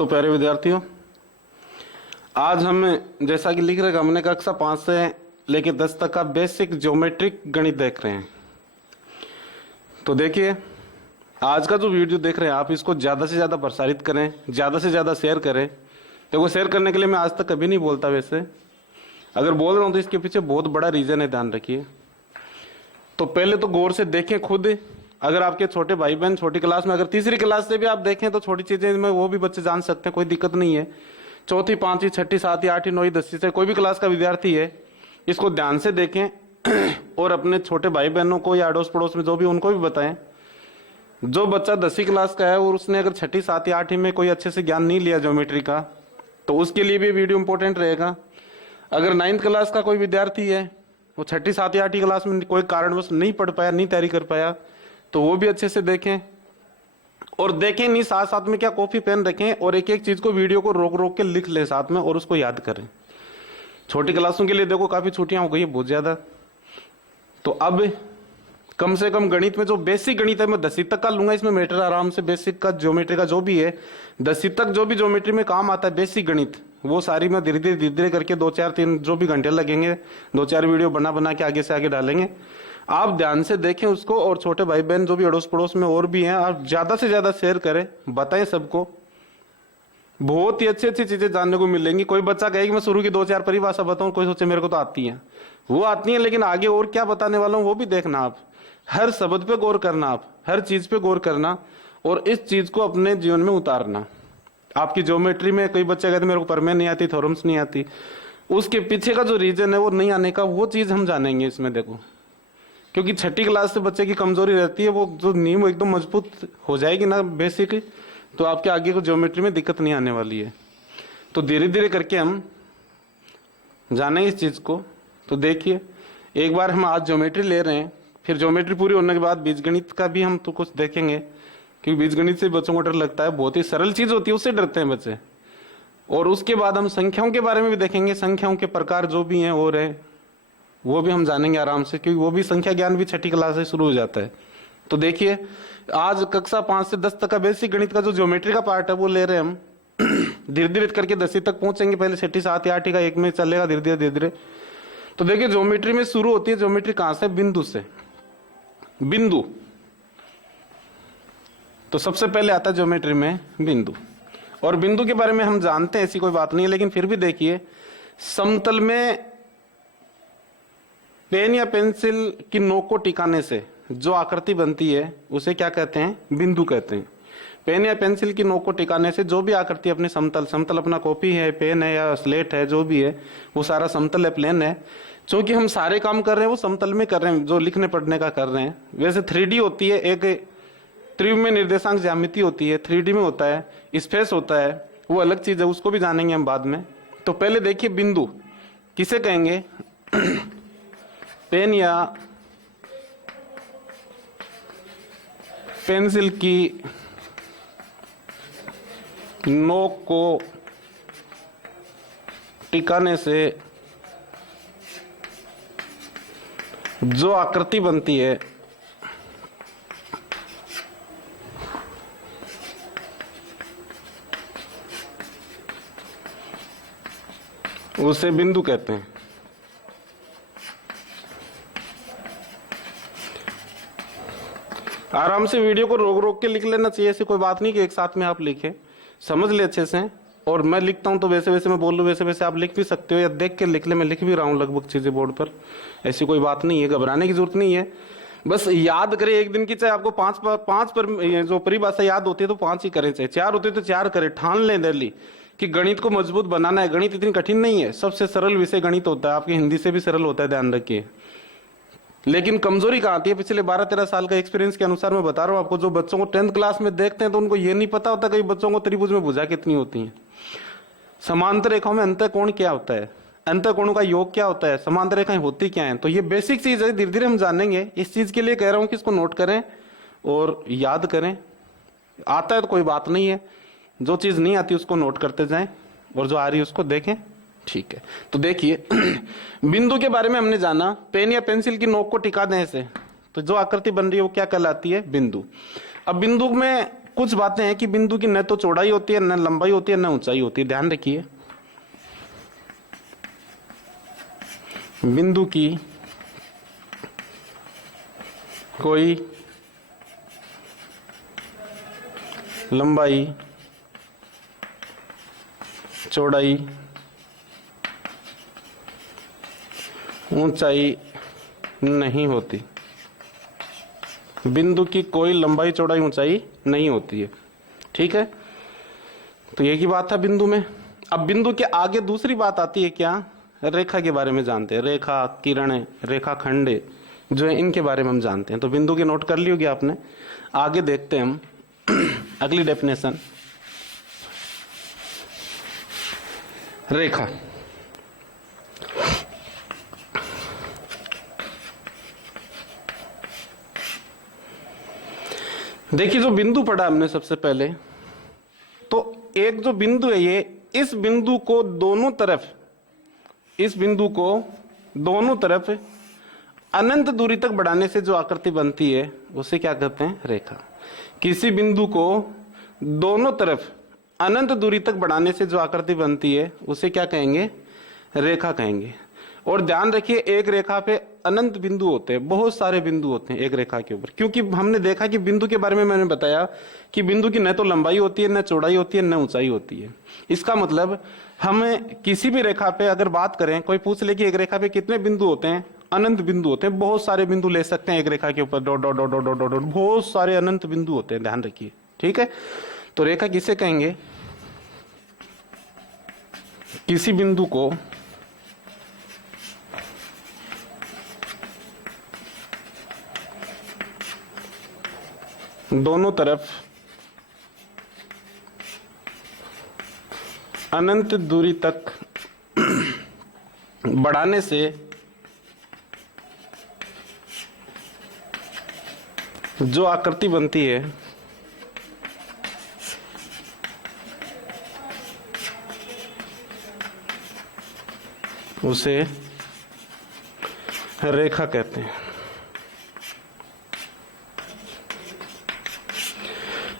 हाँ तो प्यारे विद्यार्थियों, आज हम जैसा कि लिख रहे हैं, हमने कक्षा 5 से लेकर 10 तक का बेसिक ज्योमेट्रिक गणित देख रहे हैं। तो देखिए, आज का जो वीडियो देख रहे हैं आप, इसको ज़्यादा से ज़्यादा प्रसारित करें, ज़्यादा से ज़्यादा शेयर करें। देखो, शेयर करने के लिए मैं आज तक कभी नहीं बोलता, वैसे अगर बोल रहा हूँ तो इसके पीछे बहुत बड़ा रीज़न है, ध्यान रखिए। तो पहले तो गौर से देखें खुद। अगर आपके छोटे भाई बहन छोटी क्लास में, अगर तीसरी क्लास से भी आप देखें तो छोटी चीज़ें में वो भी बच्चे जान सकते हैं, कोई दिक्कत नहीं है। चौथी, पांचवी, छठी, सातवीं, आठवीं, नौवीं, 10वीं से कोई भी क्लास का विद्यार्थी है, इसको ध्यान से देखें और अपने छोटे भाई बहनों को या अड़ोस पड़ोस में जो भी, उनको भी बताएं। जो बच्चा 10वीं क्लास का है और उसने अगर छठी, सातवीं, आठवीं में कोई अच्छे से ज्ञान नहीं लिया ज्योमेट्री का, तो उसके लिए भी वीडियो इंपॉर्टेंट रहेगा। अगर 9th क्लास का कोई विद्यार्थी है, वो छठी, सातवीं, आठवीं क्लास में कोई कारणवश नहीं पढ़ पाया, नहीं तैयारी कर पाया, तो वो भी अच्छे से देखें। और देखें नहीं, साथ साथ में क्या कॉपी पेन रखें और एक एक चीज को, वीडियो को रोक रोक के लिख लें साथ में और उसको याद करें। छोटी क्लासों के लिए देखो काफी छुट्टियां हो गई है, बहुत ज्यादा। तो अब कम से कम गणित में जो बेसिक गणित है, मैं 10वीं तक का लूंगा, इसमें मैटर आराम से। बेसिक का ज्योमेट्री का जो भी है, 10वीं तक जो भी ज्योमेट्री में काम आता है, बेसिक गणित, वो सारी मैं धीरे धीरे करके 2, 4, 3 जो भी घंटे लगेंगे, 2-4 वीडियो बना बना के आगे से आगे डालेंगे। आप ध्यान से देखें उसको, और छोटे भाई बहन जो भी अड़ोस पड़ोस में और भी हैं, आप ज्यादा से ज्यादा शेयर करें, बताएं सबको। बहुत ही अच्छी अच्छी चीजें जानने को मिलेंगी। कोई बच्चा कहे कि मैं शुरू की 2-4 परिभाषा बताऊं, कोई सोचे मेरे को तो आती है, वो आती है, लेकिन आगे और क्या बताने वाला हूं वो भी देखना। आप हर शब्द पे गौर करना, आप हर चीज पे गौर करना और इस चीज को अपने जीवन में उतारना। आपकी ज्योमेट्री में कई बच्चे कहते मेरे को परमेय नहीं आती, थ्योरम्स नहीं आती, उसके पीछे का जो रीजन है वो नहीं आने का, वो चीज हम जानेंगे इसमें। देखो, क्योंकि छठी क्लास से बच्चे की कमजोरी रहती है, वो जो नींव एकदम मजबूत हो जाएगी ना बेसिक, तो आपके आगे को ज्योमेट्री में दिक्कत नहीं आने वाली है। तो धीरे धीरे करके हम जानेंगे इस चीज को। तो देखिए, एक बार हम आज ज्योमेट्री ले रहे हैं, फिर ज्योमेट्री पूरी होने के बाद बीजगणित का भी हम तो कुछ देखेंगे, क्योंकि बीजगणित से बच्चों को डर लगता है, बहुत ही सरल चीज होती है, उससे डरते हैं बच्चे। और उसके बाद हम संख्याओं के बारे में भी देखेंगे, संख्याओं के प्रकार जो भी हैं और है वो भी हम जानेंगे आराम से, क्योंकि वो भी संख्या ज्ञान भी छठी क्लास से शुरू हो जाता है। तो देखिए, आज कक्षा 5 से 10 तक का बेसिक गणित का जो ज्योमेट्री का पार्ट है वो ले रहे हैं हम। धीरे धीरे करके 10वीं तक पहुंचेंगे, पहले छठी, सातवीं, आठवीं का एक में चलेगा, धीरे धीरे धीरे धीरे। तो देखिए, ज्योमेट्री में शुरू होती है ज्योमेट्री कहां से? बिंदु से। बिंदु, तो सबसे पहले आता है ज्योमेट्री में बिंदु। और बिंदु के बारे में हम जानते हैं, ऐसी कोई बात नहीं है, लेकिन फिर भी देखिए, समतल में पेन या पेंसिल की नोक को टिकाने से जो आकृति बनती है उसे क्या कहते हैं? बिंदु कहते हैं। पेन या पेंसिल की नोक को टिकाने से जो भी आकृति अपने समतल अपना कॉपी है, पेन है या स्लेट है, जो भी है वो सारा समतल है, प्लेन है। क्योंकि हम सारे काम कर रहे हैं वो समतल में कर रहे हैं, जो लिखने पढ़ने का कर रहे हैं। वैसे 3D होती है, एक त्रिविमीय निर्देशांक ज्यामिति होती है, 3D में होता है, स्पेस होता है, वो अलग चीज है, उसको भी जानेंगे हम बाद में। तो पहले देखिए, बिंदु किसे कहेंगे? पेन या पेंसिल की नोक को टिकाने से जो आकृति बनती है उसे बिंदु कहते हैं। आराम से वीडियो को रोक रोक के लिख लेना चाहिए, ऐसी कोई बात नहीं कि एक साथ में आप लिखें, समझ ले अच्छे से। और मैं लिखता हूं तो वैसे वैसे मैं बोल लूं, वैसे वैसे आप लिख भी सकते हो, या देख के लिख ले, मैं लिख भी रहा हूं लगभग चीजें बोर्ड पर, ऐसी कोई बात नहीं है, घबराने की जरूरत नहीं है। बस याद करें एक दिन की, चाहे आपको 5 पर जो परिभाषा याद होती है तो 5 ही करें, चाहे 4 होती है तो 4 करें। ठान लें दिल्ली कि गणित को मजबूत बनाना है। गणित इतनी कठिन नहीं है, सबसे सरल विषय गणित होता है, आपकी हिंदी से भी सरल होता है, ध्यान रखिए। लेकिन कमजोरी कहाँ आती है? पिछले 12-13 साल का एक्सपीरियंस के अनुसार मैं बता रहा हूँ आपको, जो बच्चों को 10th क्लास में देखते हैं तो उनको ये नहीं पता होता कई बच्चों को त्रिभुज में भुजा कितनी होती है, समांतर रेखाओं में अंतःकोण क्या होता है, अंतःकोणों का योग क्या होता है, समांतर रेखाएं होती क्या हैं। तो ये बेसिक चीज है, धीरे धीरे हम जानेंगे। इस चीज के लिए कह रहा हूँ कि इसको नोट करें और याद करें। आता है तो कोई बात नहीं है, जो चीज नहीं आती उसको नोट करते जाएं और जो आ रही है उसको देखें, ठीक है। तो देखिए, बिंदु के बारे में हमने जाना, पेन या पेंसिल की नोक को टिका देने से तो जो आकृति बन रही है वो क्या कहलाती है? बिंदु। अब बिंदु में कुछ बातें हैं कि बिंदु की न तो चौड़ाई होती है, न लंबाई होती है, न ऊंचाई होती है। ध्यान रखिए, बिंदु की कोई लंबाई, चौड़ाई, ऊंचाई नहीं होती। बिंदु की कोई लंबाई, चौड़ाई, ऊंचाई नहीं होती है। ठीक है, तो यही बात था बिंदु में। अब बिंदु के आगे दूसरी बात आती है क्या, रेखा के बारे में जानते हैं। रेखा, किरणें, रेखाखंड जो है इनके बारे में हम जानते हैं। तो बिंदु की नोट कर ली होगी आपने। आगे देखते हैं हम अगली डेफिनेशन, रेखा। देखिए, जो बिंदु पढ़ा हमने सबसे पहले, तो एक जो बिंदु है ये, इस बिंदु को दोनों तरफ, इस बिंदु को दोनों तरफ अनंत दूरी तक बढ़ाने से जो आकृति बनती है उसे क्या कहते हैं, रेखा। किसी बिंदु को दोनों तरफ अनंत दूरी तक बढ़ाने से जो आकृति बनती है उसे क्या कहेंगे, रेखा कहेंगे। और ध्यान रखिए, एक रेखा पे अनंत बिंदु होते हैं, बहुत सारे बिंदु होते हैं एक रेखा के ऊपर। क्योंकि हमने देखा कि बिंदु के बारे में मैंने बताया कि बिंदु की न तो लंबाई होती है, न चौड़ाई होती है, न ऊंचाई होती है। इसका मतलब हमें किसी भी रेखा पे अगर बात करें, कोई पूछ ले कि एक रेखा पे कितने बिंदु होते हैं, अनंत बिंदु होते हैं। बहुत सारे बिंदु ले सकते हैं एक रेखा के ऊपर, dot dot dot dot dot dot, बहुत सारे अनंत बिंदु होते हैं। ध्यान रखिए, ठीक है। तो रेखा किसे कहेंगे, किसी बिंदु को दोनों तरफ अनंत दूरी तक बढ़ाने से जो आकृति बनती है उसे रेखा कहते हैं।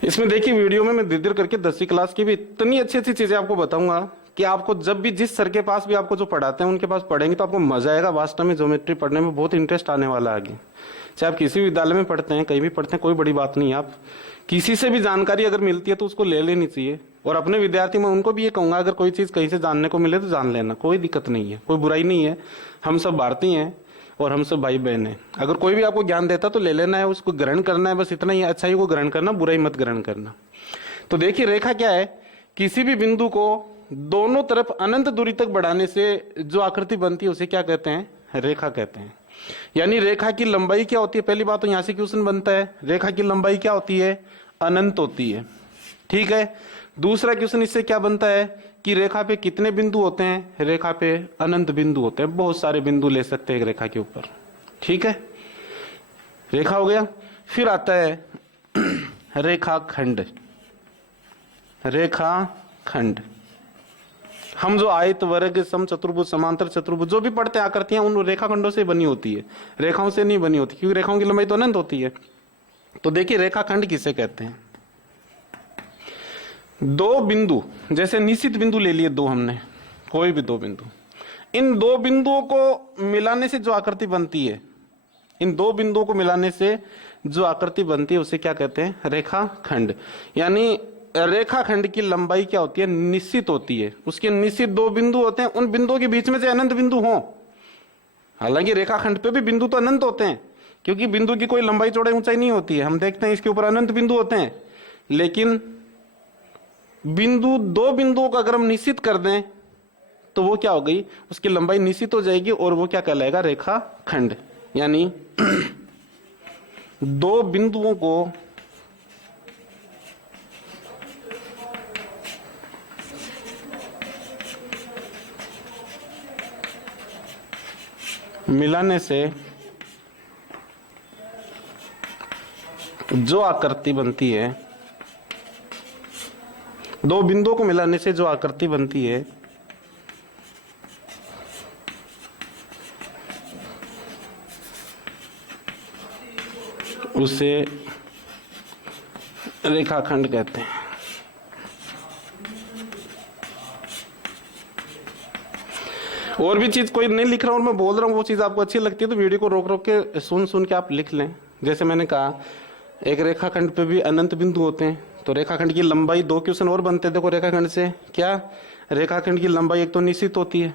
इसमें देखिए, वीडियो में मैं धीरे करके 10वीं क्लास की भी इतनी अच्छी अच्छी चीजें आपको बताऊंगा कि आपको जब भी, जिस सर के पास भी आपको जो पढ़ाते हैं उनके पास पढ़ेंगे तो आपको मजा आएगा। वास्तव में ज्योमेट्री पढ़ने में बहुत इंटरेस्ट आने वाला है आगे। चाहे आप किसी विद्यालय में पढ़ते हैं, कहीं भी पढ़ते हैं, कोई बड़ी बात नहीं है। आप किसी से भी जानकारी अगर मिलती है तो उसको ले लेनी चाहिए। और अपने विद्यार्थी में उनको भी ये कहूंगा, अगर कोई चीज कहीं से जानने को मिले तो जान लेना, कोई दिक्कत नहीं है, कोई बुराई नहीं है। हम सब भारतीय हैं और हम सब भाई बहन हैं। अगर कोई भी आपको ज्ञान देता तो ले लेना है, उसको ग्रहण करना है, बस इतना ही। अच्छाई को ग्रहण करना, बुराई मत ग्रहण करना। तो देखिए, रेखा क्या है, किसी भी बिंदु को दोनों तरफ अनंत दूरी तक बढ़ाने से जो आकृति बनती है उसे क्या कहते हैं, रेखा कहते हैं। यानी रेखा की लंबाई क्या होती है, पहली बात तो यहां से क्वेश्चन बनता है, रेखा की लंबाई क्या होती है, अनंत होती है। ठीक है। दूसरा क्वेश्चन इससे क्या बनता है कि रेखा पे कितने बिंदु होते हैं, रेखा पे अनंत बिंदु होते हैं, बहुत सारे बिंदु ले सकते हैं एक रेखा के ऊपर। ठीक है, रेखा हो गया। फिर आता है रेखाखंड। रेखाखंड, हम जो आयत, वर्ग, सम चतुर्भुज, समांतर चतुर्भुज जो भी पढ़ते हैं आकृतियां, उन रेखाखंडों से बनी होती है, रेखाओं से नहीं बनी होती, क्योंकि रेखाओं की लंबाई तो अनंत होती है। तो देखिए, रेखाखंड किसे कहते हैं, दो बिंदु, जैसे निश्चित बिंदु ले लिए दो हमने, कोई भी दो बिंदु, इन दो बिंदुओं को मिलाने से जो आकृति बनती है, इन दो बिंदुओं को मिलाने से जो आकृति बनती है उसे क्या कहते हैं, रेखाखंड। यानी रेखाखंड की लंबाई क्या होती है, निश्चित होती है। उसके निश्चित दो बिंदु होते हैं, उन बिंदुओं के बीच में से अनंत बिंदु हो। हालांकि रेखाखंड पे भी बिंदु तो अनंत होते हैं, क्योंकि बिंदु की कोई लंबाई, चौड़ाई, ऊंचाई नहीं होती है। हम देखते हैं इसके ऊपर अनंत बिंदु होते हैं, लेकिन बिंदु, दो बिंदुओं का अगर हम निश्चित कर दें तो वो क्या हो गई, उसकी लंबाई निश्चित हो जाएगी और वो क्या कहलाएगा, रेखाखंड। यानी दो बिंदुओं को मिलाने से जो आकृति बनती है, दो बिंदुओं को मिलाने से जो आकृति बनती है उसे रेखाखंड कहते हैं। और भी चीज कोई नहीं लिख रहा हूं और मैं बोल रहा हूं, वो चीज आपको अच्छी लगती है तो वीडियो को रोक रोक के सुन सुन के आप लिख लें। जैसे मैंने कहा एक रेखाखंड पे भी अनंत बिंदु होते हैं, तो रेखाखंड की लंबाई, 2 क्वेश्चन और बनते हैं देखो रेखाखंड से। क्या? रेखाखंड की लंबाई एक तो निश्चित होती है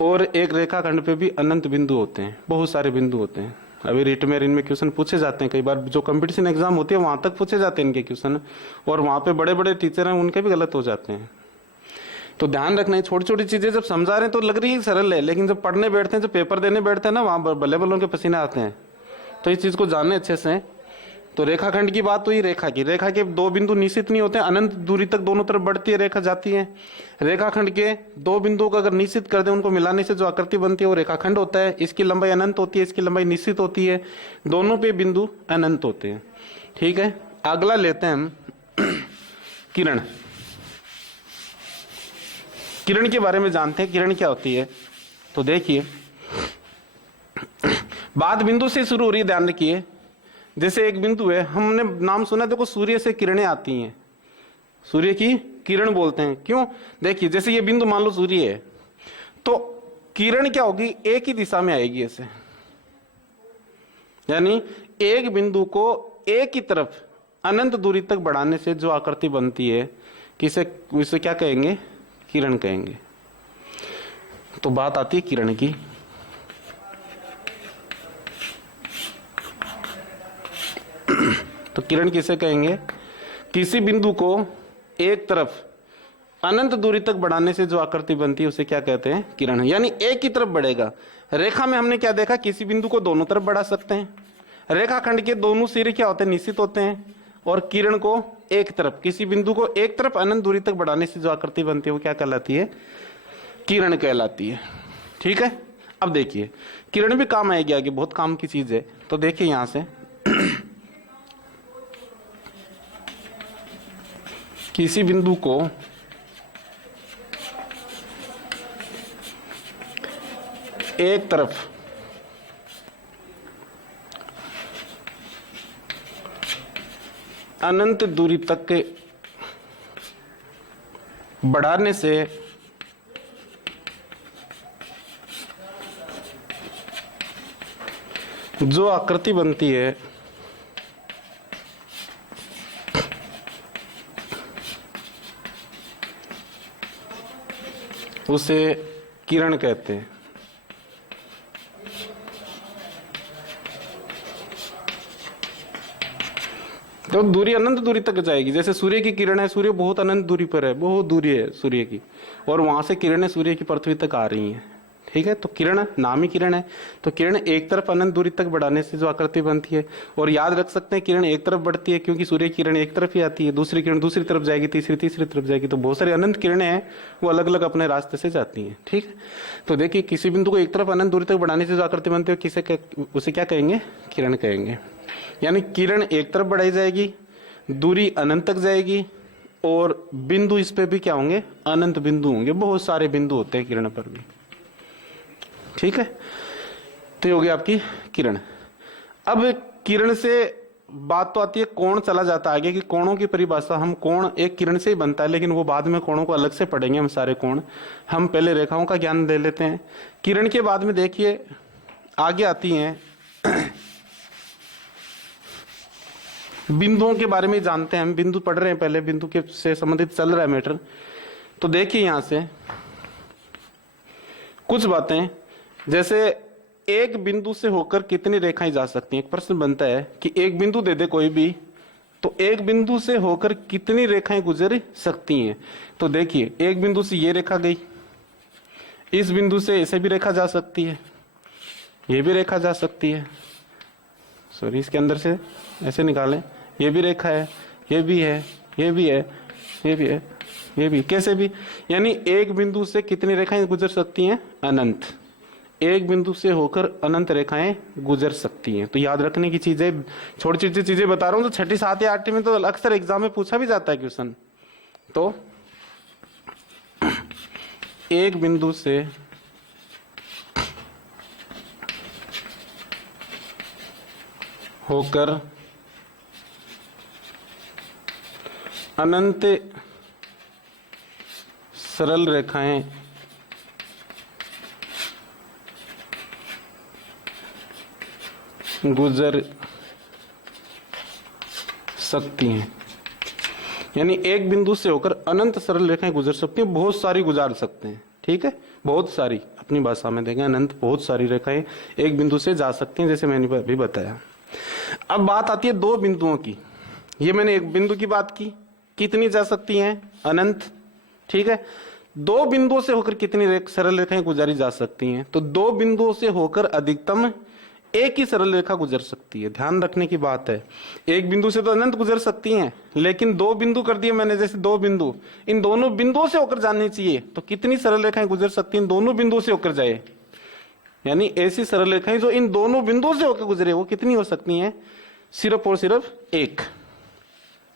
और एक रेखाखंड पे भी अनंत बिंदु होते हैं, बहुत सारे बिंदु होते हैं। अभी रिट में इनमें क्वेश्चन पूछे जाते हैं, कई बार जो कंपटीशन एग्जाम होती है वहां तक पूछे जाते हैं इनके क्वेश्चन, और वहां पे बड़े बड़े टीचर हैं उनके भी गलत हो जाते हैं। तो ध्यान रखना है, छोटी छोटी चीजें जब समझा रहे हैं तो लग रही है सरल है, लेकिन जब पढ़ने बैठते हैं, जब पेपर देने बैठते हैं ना, वहां बल्ले बल्लों के पसीने आते हैं। तो इस चीज को जानने अच्छे से। तो रेखाखंड की बात हुई, रेखा की, रेखा के 2 बिंदु निश्चित नहीं होते, अनंत दूरी तक दोनों तरफ बढ़ती है रेखा जाती है। रेखाखंड के 2 बिंदुओं को अगर निश्चित कर दे, उनको मिलाने से जो आकृति बनती है वो रेखाखंड होता है। इसकी लंबाई अनंत होती है, इसकी लंबाई निश्चित होती है, दोनों पे बिंदु अनंत होते हैं। ठीक है, अगला लेते हैं हम किरण। किरण के बारे में जानते हैं, किरण क्या होती है। तो देखिए बात बिंदु से शुरू हो रही है, ध्यान रखिए। जैसे एक बिंदु है, हमने नाम सुना देखो, सूर्य से किरणें आती हैं, सूर्य की किरण बोलते हैं। क्यों? देखिए जैसे ये बिंदु मान लो सूर्य है, तो किरण क्या होगी, एक ही दिशा में आएगी ऐसे, यानी एक बिंदु को एक ही तरफ अनंत दूरी तक बढ़ाने से जो आकृति बनती है, किसे उसे क्या कहेंगे, किरण कहेंगे। तो बात आती है किरण की। तो किरण किसे कहेंगे, किसी बिंदु को एक तरफ अनंत दूरी तक बढ़ाने से जो आकृति बनती है उसे क्या कहते हैं, किरण। यानी एक ही तरफ बढ़ेगा। रेखा में हमने क्या देखा, किसी बिंदु को दोनों तरफ बढ़ा सकते हैं, रेखाखंड के दोनों सिरे क्या होते हैं, निश्चित होते हैं, और किरण को एक तरफ, किसी बिंदु को एक तरफ अनंत दूरी तक बढ़ाने से जो आकृति बनती है वो क्या कहलाती है, किरण कहलाती है। ठीक है, अब देखिए किरण भी काम आएगी आगे, बहुत काम की चीज है। तो देखिए यहां से किसी बिंदु को एक तरफ अनंत दूरी तक के बढ़ाने से जो आकृति बनती है उसे किरण कहते हैं। तो दूरी अनंत दूरी तक जाएगी। जैसे सूर्य की किरण है, सूर्य बहुत अनंत दूरी पर है, बहुत दूरी है सूर्य की, और वहां से किरणें सूर्य की पृथ्वी तक आ रही हैं। ठीक है, तो किरण नाम ही किरण है। तो किरण एक तरफ अनंत दूरी तक बढ़ाने से जो आकृति बनती है, और याद रख सकते हैं किरण एक तरफ बढ़ती है क्योंकि सूर्य की किरण एक तरफ ही आती है, दूसरी किरण दूसरी तरफ जाएगी, तीसरी तरफ जाएगी। तो बहुत सारी अनंत किरणें हैं, वो अलग अलग अपने रास्ते से जाती हैं। ठीक है, तो देखिए किसी बिंदु को एक तरफ अनंत दूरी तक बढ़ाने से जो आकृति बनती है उसे क्या कहेंगे, किरण कहेंगे। यानी किरण एक तरफ बढ़ाई जाएगी, दूरी अनंत तक जाएगी, और बिंदु इस पे भी क्या होंगे, अनंत बिंदु होंगे। बहुत सारे बिंदु होते हैं किरण पर भी। ठीक है, तो ये हो गई आपकी किरण। अब किरण से बात तो आती है कोण, चला जाता है आगे कि कोणों की परिभाषा। हम कोण एक किरण से ही बनता है, लेकिन वो बाद में कोणों को अलग से पढ़ेंगे हम सारे कोण। हम पहले रेखाओं का ज्ञान ले लेते हैं। किरण के बाद में देखिए आगे आती हैं बिंदुओं के बारे में जानते हैं हम। बिंदु पढ़ रहे हैं, पहले बिंदु के से संबंधित चल रहा है मैटर। तो देखिए यहां से कुछ बातें, जैसे एक बिंदु से होकर कितनी रेखाएं जा सकती हैं। एक प्रश्न बनता है कि एक बिंदु दे दे कोई भी, तो एक बिंदु से होकर कितनी रेखाएं गुजर सकती हैं। तो देखिए एक बिंदु से ये रेखा गई, इस बिंदु से ऐसे भी रेखा जा सकती है, ये भी रेखा जा सकती है, सॉरी इसके अंदर से ऐसे निकालें, ये भी रेखा है, ये भी है, ये भी है, ये भी है, ये भी, कैसे भी। यानी एक बिंदु से कितनी रेखाएं गुजर सकती हैं, अनंत। एक बिंदु से होकर अनंत रेखाएं गुजर सकती हैं। तो याद रखने की चीजें, छोटी छोटी चीजें बता रहा हूं, तो छठी, सात या आठवीं में तो अक्सर एग्जाम में पूछा भी जाता है क्वेश्चन। तो एक बिंदु से होकर अनंत सरल रेखाएं गुजर सकती हैं, यानी एक बिंदु से होकर अनंत सरल रेखाएं गुजर सकती हैं, बहुत सारी गुजार सकते हैं। ठीक है, बहुत सारी, अपनी भाषा में देखें अनंत, बहुत सारी रेखाएं एक बिंदु से जा सकती हैं, जैसे मैंने अभी बताया। अब बात आती है दो बिंदुओं की। ये मैंने एक बिंदु की बात की, कितनी जा सकती हैं? अनंत। ठीक है, दो बिंदुओं से होकर कितनी सरल रेखाएं गुजारी जा सकती हैं? तो दो बिंदुओं से होकर अधिकतम एक ही सरल रेखा गुजर सकती है। ध्यान रखने की बात है, एक बिंदु से तो अनंत गुजर सकती हैं, लेकिन दो बिंदु कर दिए मैंने, जैसे दो बिंदु, इन दोनों बिंदुओं से होकर जानी चाहिए, तो कितनी सरल रेखाएं गुजर सकती हैं? दोनों बिंदुओं से होकर जाए, यानी ऐसी सरल रेखाएं जो इन दोनों बिंदुओं से होकर गुजरे, वो कितनी हो सकती हैं? सिर्फ और सिर्फ एक।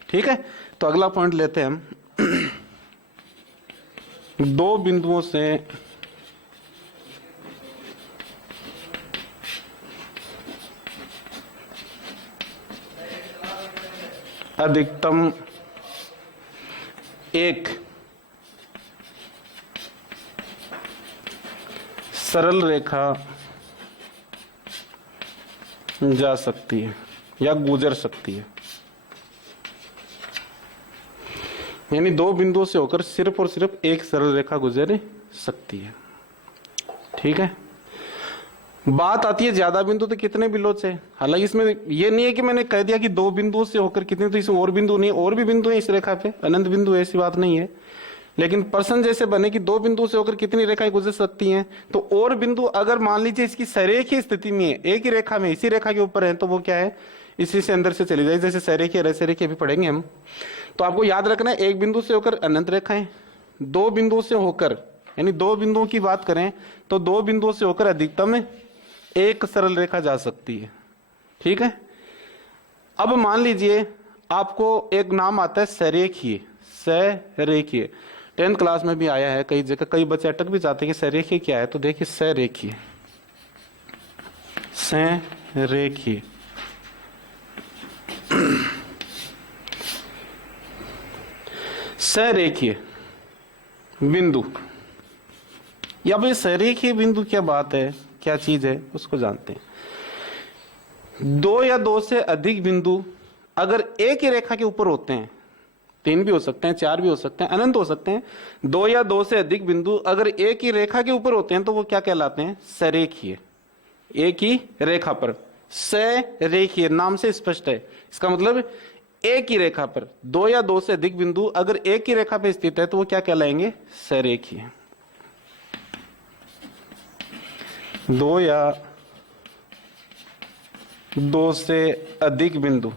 ठीक है, तो अगला पॉइंट लेते हैं हम। दो बिंदुओं से अधिकतम एक सरल रेखा जा सकती है या गुजर सकती है, यानी दो बिंदुओं से होकर सिर्फ और सिर्फ एक सरल रेखा गुजर सकती है। ठीक है, बात आती है ज्यादा बिंदु तो कितने बिंदुओं से। हालांकि इसमें यह नहीं है कि मैंने कह दिया कि दो बिंदुओं से होकर कितने, तो इसमें और बिंदु नहीं, और भी बिंदु है इस रेखा पे, अनंत बिंदु, ऐसी बात नहीं है। लेकिन प्रश्न जैसे बने कि दो बिंदुओं से होकर कितनी रेखाएं गुजर सकती हैं, तो और बिंदु अगर मान लीजिए इसकी सरेखीय स्थिति में है, एक ही रेखा में, इसी रेखा के ऊपर है, तो वो क्या है? इसी से अंदर से चली जाए, जैसे सरेखीय रसरेखीय भी पढ़ेंगे हम। तो आपको याद रखना है, एक बिंदु से होकर अनंत रेखाएं, दो बिंदुओं से होकर, यानी दो बिंदुओं की बात करें तो दो बिंदुओं से होकर अधिकतम एक सरल रेखा जा सकती है। ठीक है, अब मान लीजिए आपको एक नाम आता है सरेखीय। सरेखीय 10th क्लास में भी आया है कई जगह, कई बच्चे अटक भी जाते हैं कि सरेखीय क्या है, तो देखिए सरेखीय, सरेखीय सरेखीय बिंदु, या भाई सरेखीय बिंदु क्या बात है, क्या चीज है, उसको जानते हैं। दो या दो से अधिक बिंदु अगर एक ही रेखा के ऊपर होते हैं, तीन भी हो सकते हैं, चार भी हो सकते हैं, अनंत हो सकते हैं, दो या दो से अधिक बिंदु अगर एक ही रेखा के ऊपर होते हैं तो वो क्या कहलाते हैं? सरेखीय। एक ही रेखा पर, सरेखीय नाम से स्पष्ट है, इसका मतलब एक ही रेखा पर दो या दो से अधिक बिंदु अगर एक ही रेखा पर स्थित है तो वो क्या कहलाएंगे? सरेखीय। दो या दो से अधिक बिंदु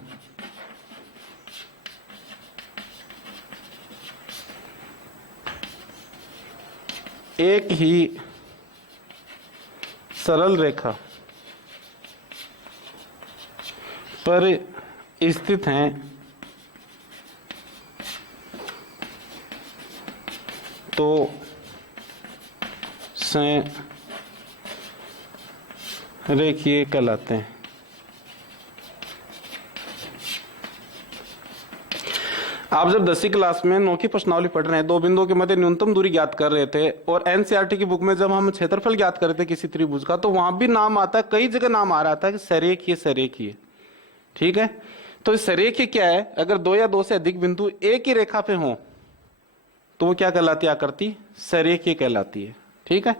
एक ही सरल रेखा पर स्थित हैं तो सरेखीय कहलाते हैं। आप जब 10वीं क्लास में 9 की प्रश्नावली पढ़ रहे हैं, दो बिंदुओं के मध्य न्यूनतम दूरी ज्ञात कर रहे थे, और एनसीईआरटी की बुक में जब हम क्षेत्रफल ज्ञात कर रहे थे किसी त्रिभुज का, तो वहां भी नाम आता है, कई जगह नाम आ रहा था कि सरेखीय सरेखीय। ठीक है, तो सरेखीय क्या है? अगर दो या दो से अधिक बिंदु एक ही रेखा पे हों तो वो क्या कहलाती है? आकृति सरेखीय कहलाती है। ठीक है,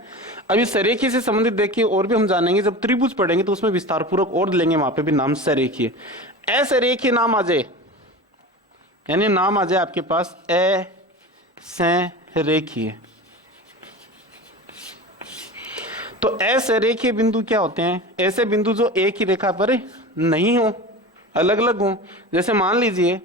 अभी सरेखीय से संबंधित देखिए और भी हम जानेंगे, जब त्रिभुज पढ़ेंगे तो उसमें विस्तार पूर्वक और लेंगे, वहां पे भी नाम सरेखीय। असरेखीय नाम आ जाए, यानी नाम आ जाए आपके पास असरेखीय, तो असरेखीय बिंदु क्या होते हैं? ऐसे बिंदु जो एक ही रेखा पर नहीं हो, अलग अलग हो। जैसे मान लीजिए,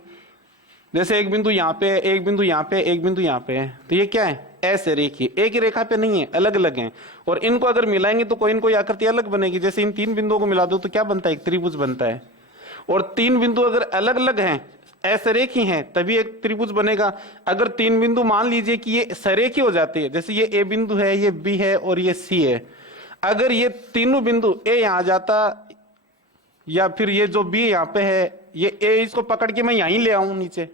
जैसे एक बिंदु यहाँ पे है, एक बिंदु यहाँ पे, एक बिंदु यहाँ पे है, तो ये क्या है? असरेखीय, एक ही रेखा पे नहीं है, अलग अलग हैं, और इनको अगर मिलाएंगे तो कोई इनको आकृति अलग बनेगी। जैसे इन तीन बिंदुओं को मिला दो तो क्या बनता है? एक त्रिभुज बनता है। और तीन बिंदु अगर अलग अलग हैं, असरेखीय हैं, तभी एक त्रिभुज बनेगा। अगर तीन बिंदु मान लीजिए कि ये सरेखीय हो जाते हैं, जैसे ये ए बिंदु है, ये बी है और ये सी है, अगर ये तीनों बिंदु ए यहां जाता, या फिर ये जो बी यहाँ पे है, ये ए, इसको पकड़ के मैं यहीं ले आऊं नीचे,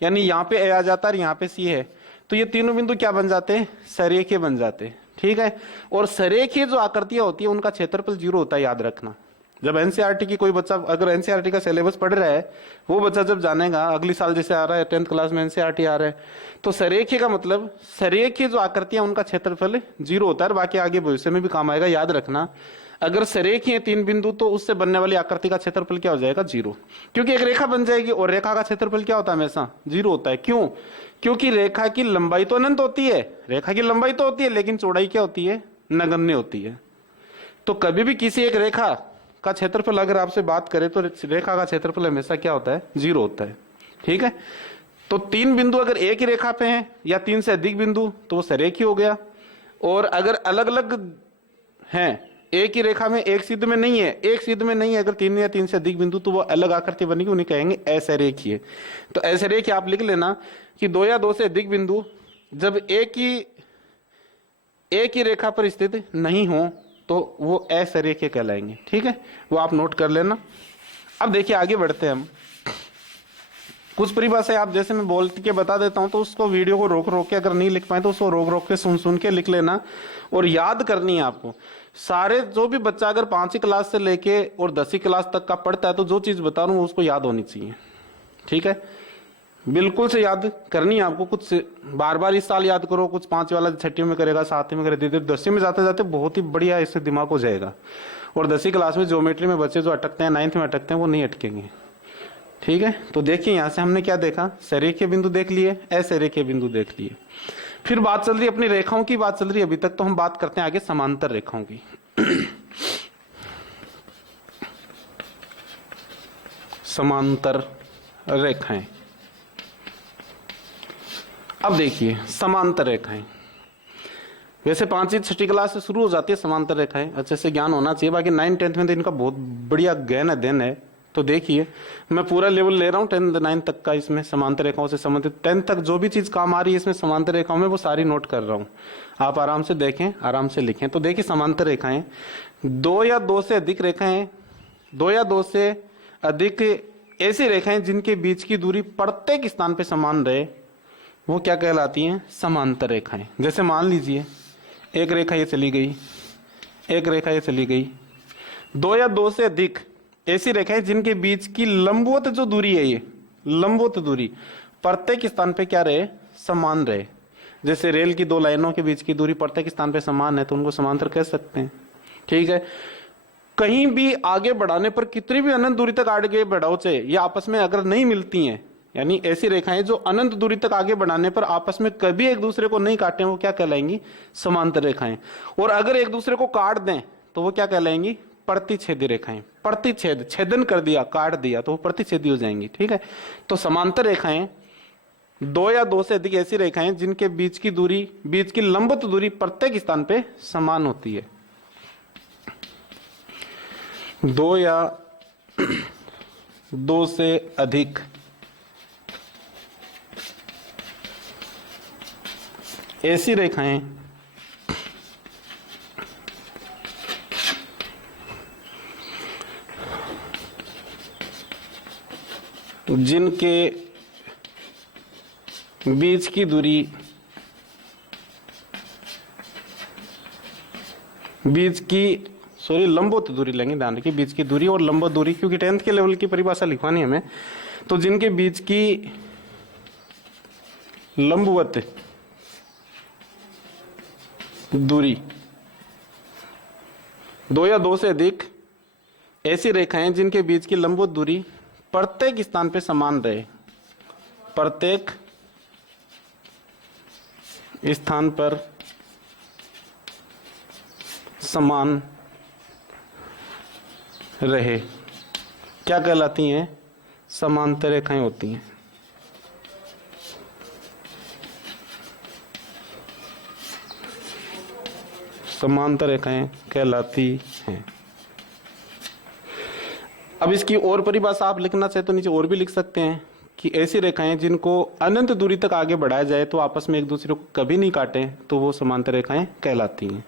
यानी यहाँ पे ए आ जाता है और यहाँ पे सी है, तो ये तीनों बिंदु क्या बन जाते हैं, सरेखे बन जाते हैं। ठीक है, और सरेखे जो आकृतियां होती है उनका क्षेत्रफल 0 होता है, याद रखना। जब एनसीईआरटी की कोई बच्चा अगर एनसीईआरटी का सिलेबस पढ़ रहा है, वो बच्चा जब जानेगा अगली साल जैसे आ रहा है 10th क्लास में एनसीईआरटी आ रहा है, तो सरेखे का मतलब सरेखे जो आकृतियां उनका क्षेत्रफल 0 होता है। बाकी आगे भविष्य में भी काम आएगा, याद रखना। अगर सरेखे हैं 3 बिंदु तो उससे बनने वाली आकृति का क्षेत्रफल क्या हो जाएगा, 0, क्योंकि एक रेखा बन जाएगी और रेखा का क्षेत्रफल क्या होता है, हमेशा 0 होता है। क्यों? क्योंकि रेखा की लंबाई तो अनंत होती है, रेखा की लंबाई तो होती है, लेकिन चौड़ाई क्या होती है, नगण्य होती है। तो कभी भी किसी एक रेखा का क्षेत्रफल अगर आपसे बात करें तो रेखा का क्षेत्रफल हमेशा क्या होता है, 0 होता है। ठीक है, तो 3 बिंदु अगर एक ही रेखा पे हैं या 3 से अधिक बिंदु तो वो सरेखी हो गया, और अगर अलग अलग हैं, एक ही रेखा में एक सिद्ध में नहीं है, एक सिद्ध में नहीं है, अगर 3 या 3 से अधिक बिंदु तो वो अलग आकृति बनेगी, उन्हें कहेंगे असरेखीय। तो असरेखीय आप लिख लेना कि 2 या 2 से अधिक बिंदु जब एक ही रेखा पर स्थित नहीं हो तो वो असरेखीय कहलाएंगे। ठीक है, वो आप नोट कर लेना। अब देखिए आगे बढ़ते हैं हम। कुछ परिभाषाएं आप जैसे मैं बोल के बता देता हूं तो उसको वीडियो को रोक रोक के अगर नहीं लिख पाए तो उसको रोक रोक के सुन सुन के लिख लेना, और याद करनी है आपको। सारे जो भी बच्चा अगर 5वीं क्लास से लेके और 10वीं क्लास तक का पढ़ता है तो जो चीज बता रहा हूं उसको याद होनी चाहिए। ठीक है, बिल्कुल से याद करनी है आपको। कुछ बार बार इस साल याद करो, कुछ 5वीं वाला 6वीं में करेगा, 7वीं में करेगा, धीरे 10वीं में जाते जाते बहुत ही बढ़िया इससे दिमाग हो जाएगा। और 10वीं क्लास में ज्योमेट्री में बच्चे जो अटकते हैं, 9th में अटकते हैं, वो नहीं अटकेंगे। ठीक है, तो देखिए यहां से हमने क्या देखा, सरेखीय बिंदु देख लिए, असरेखीय बिंदु देख लिए। फिर बात चल रही है अपनी रेखाओं की, बात चल रही है अभी तक, तो हम बात करते हैं आगे समांतर रेखाओं की। समांतर रेखाएं। अब देखिए समांतर रेखाएं, वैसे 5वीं 6वीं क्लास से शुरू हो जाती है समांतर रेखाएं, अच्छे से ज्ञान होना चाहिए। बाकी 9th 10th में तो इनका बहुत बढ़िया गहन अध्ययन है। तो देखिए मैं पूरा लेवल ले रहा हूँ 10th 9th तक का, इसमें समांतर रेखाओं से संबंधित 10th तक जो भी चीज काम आ रही है इसमें समांतर रेखाओं में, वो सारी नोट कर रहा हूँ। आप आराम से देखें, आराम से लिखें। तो देखिए समांतर रेखाएं 2 या 2 से अधिक रेखाएं, 2 या 2 से अधिक ऐसी रेखाएं जिनके बीच की दूरी प्रत्येक स्थान पर समान रहे, वो क्या कहलाती हैं, समांतर रेखाएं। जैसे मान लीजिए एक रेखा ये चली गई, एक रेखा ये चली गई। 2 या 2 से अधिक ऐसी रेखाएं जिनके बीच की लंबवत जो दूरी है, ये लंबवत दूरी प्रत्येक स्थान पे क्या रहे, समान रहे। जैसे रेल की 2 लाइनों के बीच की दूरी प्रत्येक स्थान पे समान है तो उनको समांतर कह सकते हैं। ठीक है, कहीं भी आगे बढ़ाने पर कितनी भी अनंत दूरी तक आगे बढ़ाओ चाहे, ये आपस में अगर नहीं मिलती हैं, यानी ऐसी रेखाएं जो अनंत दूरी तक आगे बढ़ाने पर आपस में कभी एक दूसरे को नहीं काटें, वो क्या कहलाएंगी, समांतर रेखाएं। और अगर एक दूसरे को काट दें तो वो क्या कहलाएंगी, प्रतिच्छेदी रेखाएं। प्रतिच्छेद, छेदन कर दिया, काट दिया तो वो प्रतिच्छेदी हो जाएंगी। ठीक है, तो समांतर रेखाएं 2 या 2 से अधिक ऐसी रेखाएं जिनके बीच की दूरी, बीच की लंबवत दूरी प्रत्येक स्थान पे समान होती है। 2 या 2 से अधिक ऐसी रेखाएं जिनके बीच की दूरी, लंबवत दूरी लेंगे, ध्यान रखिए बीच की दूरी और लंबवत दूरी, क्योंकि 10th के लेवल की परिभाषा लिखवानी है हमें। तो जिनके बीच की लंबवत दूरी, 2 या 2 से अधिक ऐसी रेखाएं जिनके बीच की लंबवत दूरी प्रत्येक स्थान पे समान रहे, प्रत्येक स्थान पर समान रहे, क्या कहलाती हैं, समांतर रेखाएं होती हैं। समांतर रेखाएं कहलाती हैं। अब इसकी और परिभाषा आप लिखना चाहे तो नीचे और भी लिख सकते हैं कि ऐसी रेखाएं जिनको अनंत दूरी तक आगे बढ़ाया जाए तो आपस में एक दूसरे को कभी नहीं काटें, तो वो समांतर रेखाएं कहलाती हैं।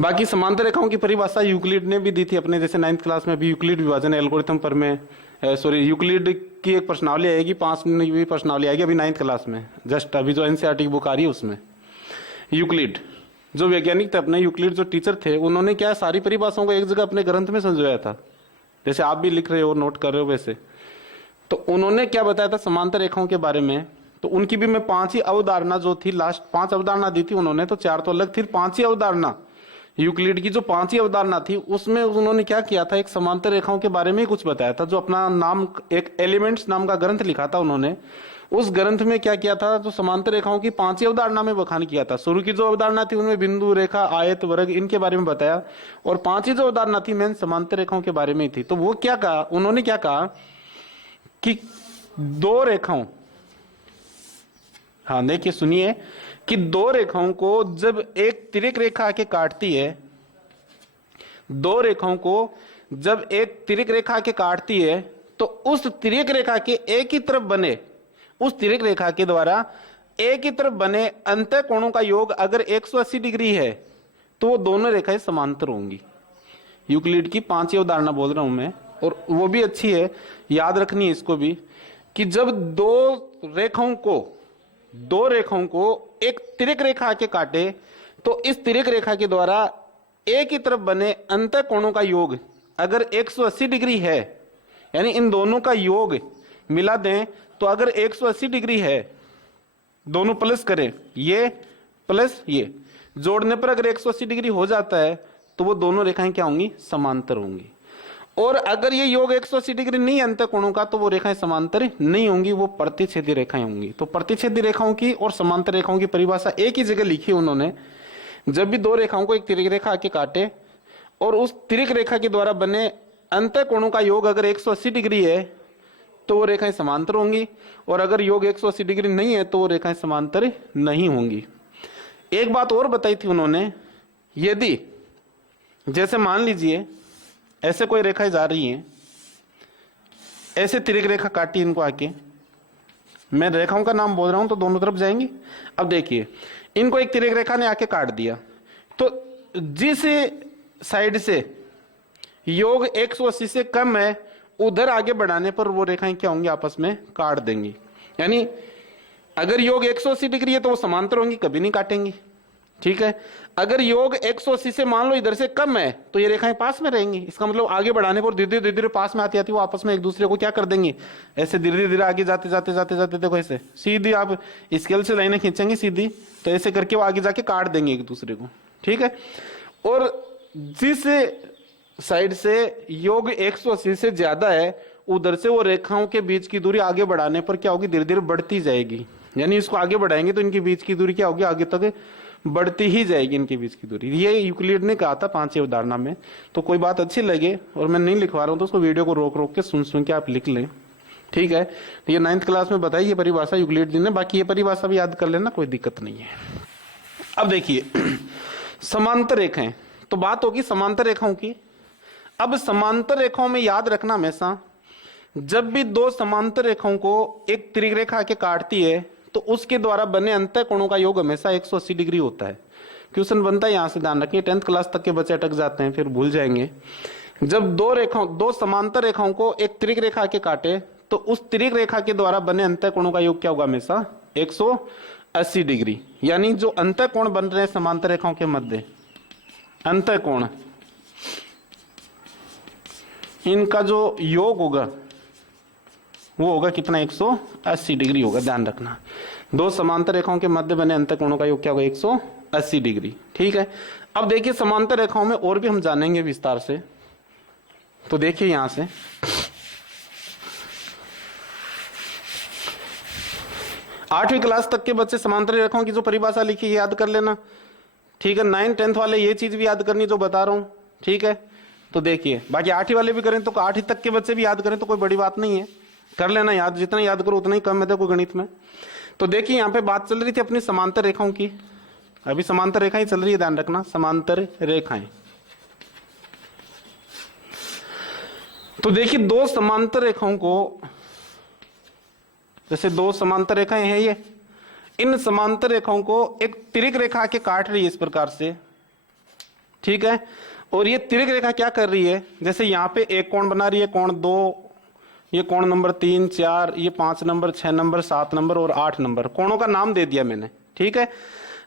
बाकी समांतर रेखाओं की परिभाषा यूक्लिड ने भी दी थी अपने, जैसे 9th क्लास में भी यूक्लिड विभाजन एल्गोरिथम पर में यूक्लिड की एक प्रश्नावली आएगी, 5 मिनट की प्रश्नावली आएगी अभी 9th क्लास में, जस्ट अभी जो एनसीईआरटी की बुक आ रही है उसमें। यूक्लिड जो वैज्ञानिक थे अपने, यूक्लिड जो टीचर थे, उन्होंने क्या सारी परिभाषाओं को एक जगह अपने ग्रंथ में संजोया था, जैसे आप भी लिख रहे हो नोट कर रहे हो वैसे। तो उन्होंने क्या बताया था समांतर रेखाओं के बारे में, तो उनकी भी मैं 5 ही अवधारणा जो थी, लास्ट 5 अवधारणा दी थी उन्होंने, तो 4 तो अलग थी, 5 ही अवधारणा यूक्लिड की जो 5 ही अवधारणा थी उसमें उन्होंने क्या किया था, एक समांतर रेखाओं के बारे में ही कुछ बताया था। जो अपना नाम एक एलिमेंट्स नाम का ग्रंथ लिखा था उन्होंने, उस ग्रंथ में क्या किया था, जो समांतर रेखाओं की 5 ही अवधारणा में बखान किया था। शुरू की जो अवधारणा थी उनमें बिंदु, रेखा, आयत, वर्ग इनके बारे में बताया, और 5 ही जो अवधारणा थी मेन समांतर रेखाओं के बारे में ही थी। तो वो क्या कहा, उन्होंने क्या कहा कि 2 रेखाओं, हाँ देखिए सुनिए, कि 2 रेखाओं को जब एक तिर्यक रेखा आके काटती है, 2 रेखाओं को जब एक तिर्यक रेखा आके काटती है, तो उस तिर्यक रेखा के एक ही तरफ बने, उस तिर्यक रेखा के द्वारा एक ही तरफ बने अंतः कोणों का योग अगर 180 डिग्री है तो वो दोनों रेखाएं समांतर होंगी। यूक्लिड की 5 ही उदाहरण बोल रहा हूं मैं, और वो भी अच्छी है, याद रखनी है इसको भी, कि जब 2 रेखाओं को एक तिर्यक रेखा आके काटे, तो इस तिर्यक रेखा के द्वारा एक ही तरफ बने अंतः कोणों का योग अगर 180 डिग्री है, यानी इन दोनों का योग मिला दें तो अगर 180 डिग्री है, दोनों प्लस करें, ये प्लस ये जोड़ने पर अगर 180 डिग्री हो जाता है तो वो दोनों रेखाएं क्या होंगी, समांतर होंगी। और अगर ये योग 180 डिग्री नहीं अंतः कोणों का तो वो रेखाएं समांतर नहीं होंगी, वो प्रतिच्छेदी रेखाएं होंगी। तो प्रतिच्छेदी रेखाओं की और समांतर रेखाओं की परिभाषा एक ही जगह लिखी उन्होंने। जब भी 2 रेखाओं को एक तिर्यक रेखा आके काटे और उस तिर्यक रेखा के द्वारा बने अंतः कोणों का योग अगर 180 डिग्री है तो वो रेखाएं समांतर होंगी, और अगर योग 180 डिग्री नहीं है तो वो रेखाएं समांतर नहीं होंगी। एक बात और बताई थी उन्होंने, यदि जैसे मान लीजिए ऐसे कोई रेखाएं जा रही हैं, ऐसे तिर्यक रेखा काटी इनको आके, मैं रेखाओं का नाम बोल रहा हूं तो दोनों तरफ जाएंगी। अब देखिए इनको एक तिर्यक रेखा ने आके काट दिया, तो जिस साइड से योग 180 से कम है उधर आगे बढ़ाने पर वो रेखाएं क्या होंगी, आपस में काट देंगी। यानी अगर योग 180 डिग्री है तो वो समांतर होंगी, कभी नहीं काटेंगी, ठीक है। अगर योग 180 से मान लो इधर से कम है तो ये रेखाएं पास में रहेंगी, इसका मतलब आगे बढ़ाने पर धीरे धीरे पास में आती आती वो आपस में एक दूसरे को क्या कर देंगी, ऐसे धीरे धीरे आगे जाते जाते जाते जाते देखो ऐसे सीधी आप स्केल से लाइनें खींचेंगे सीधी, तो ऐसे करके वो आगे जाके काट देंगे एक दूसरे को, ठीक है। और जिस साइड से योग 180 से ज्यादा है उधर से वो रेखाओं के बीच की दूरी आगे बढ़ाने पर क्या होगी, धीरे धीरे बढ़ती जाएगी। यानी इसको आगे बढ़ाएंगे तो इनके बीच की दूरी क्या होगी, आगे तक बढ़ती ही जाएगी इनके बीच की दूरी। ये यूक्लिड ने कहा था 5 उदाहरण में। तो कोई बात अच्छी लगे और मैं नहीं लिखवा रहा हूं तो उसको वीडियो को रोक रोक के सुन के आप लिख लें, ठीक है। तो ये 9th क्लास में बताई ये परिभाषा यूक्लिड जी ने, बाकी ये परिभाषा भी याद कर लेना, कोई दिक्कत नहीं है। अब देखिए समांतर रेखाएं, तो बात होगी समांतर रेखाओं की। अब समांतर रेखाओं में याद रखना हमेशा, जब भी 2 समांतर रेखाओं को एक तिर्यक रेखा के काटती है तो उसके द्वारा बने अंतः कोणों का योग हमेशा 180 डिग्री होता है। क्वेश्चन बनता है, यहां से ध्यान रखिए, 10th क्लास तक के बच्चे अटक जाते हैं फिर भूल जाएंगे। जब 2 समांतर रेखाओं को एक तिर्यक रेखा के काटे तो उस तिर्यक रेखा के द्वारा बने अंतः कोणों का योग क्या होगा, हमेशा 180 डिग्री। यानी जो अंतः कोण बन रहे हैं समांतर रेखाओं के मध्य, अंतः कोण, इनका जो योग होगा वो होगा कितना, 180 डिग्री होगा, ध्यान रखना। 2 समांतर रेखाओं के मध्य बने अंतः कोणों का योग क्या होगा, 180 डिग्री, ठीक है। अब देखिए समांतर रेखाओं में और भी हम जानेंगे विस्तार से। तो देखिए यहां से 8वीं क्लास तक के बच्चे समांतर रेखाओं की जो परिभाषा लिखी है याद कर लेना, ठीक है। 9th 10th वाले ये चीज भी याद करनी जो बता रहा हूं, ठीक है। तो देखिए बाकी 8वीं वाले भी करें तो 8वीं तक के बच्चे भी याद करें तो कोई बड़ी बात नहीं है, कर लेना याद, जितना याद करो उतना ही कम है देखो गणित में। तो देखिए यहां पे बात चल रही थी अपनी समांतर रेखाओं की, अभी समांतर रेखाएं चल रही है, ध्यान रखना समांतर रेखाएं। तो देखिए 2 समांतर रेखाओं को जैसे दो समांतर रेखाएं हैं ये, इन समांतर रेखाओं को एक तिर्यक रेखा के काट रही है इस प्रकार से, ठीक है। और ये तिर्यक रेखा क्या कर रही है, जैसे यहाँ पे एक कोण बना रही है, कोण 2, ये कोण नंबर 3, 4, ये 5 नंबर, 6 नंबर, 7 नंबर और 8 नंबर, कोणों का नाम दे दिया मैंने, ठीक है।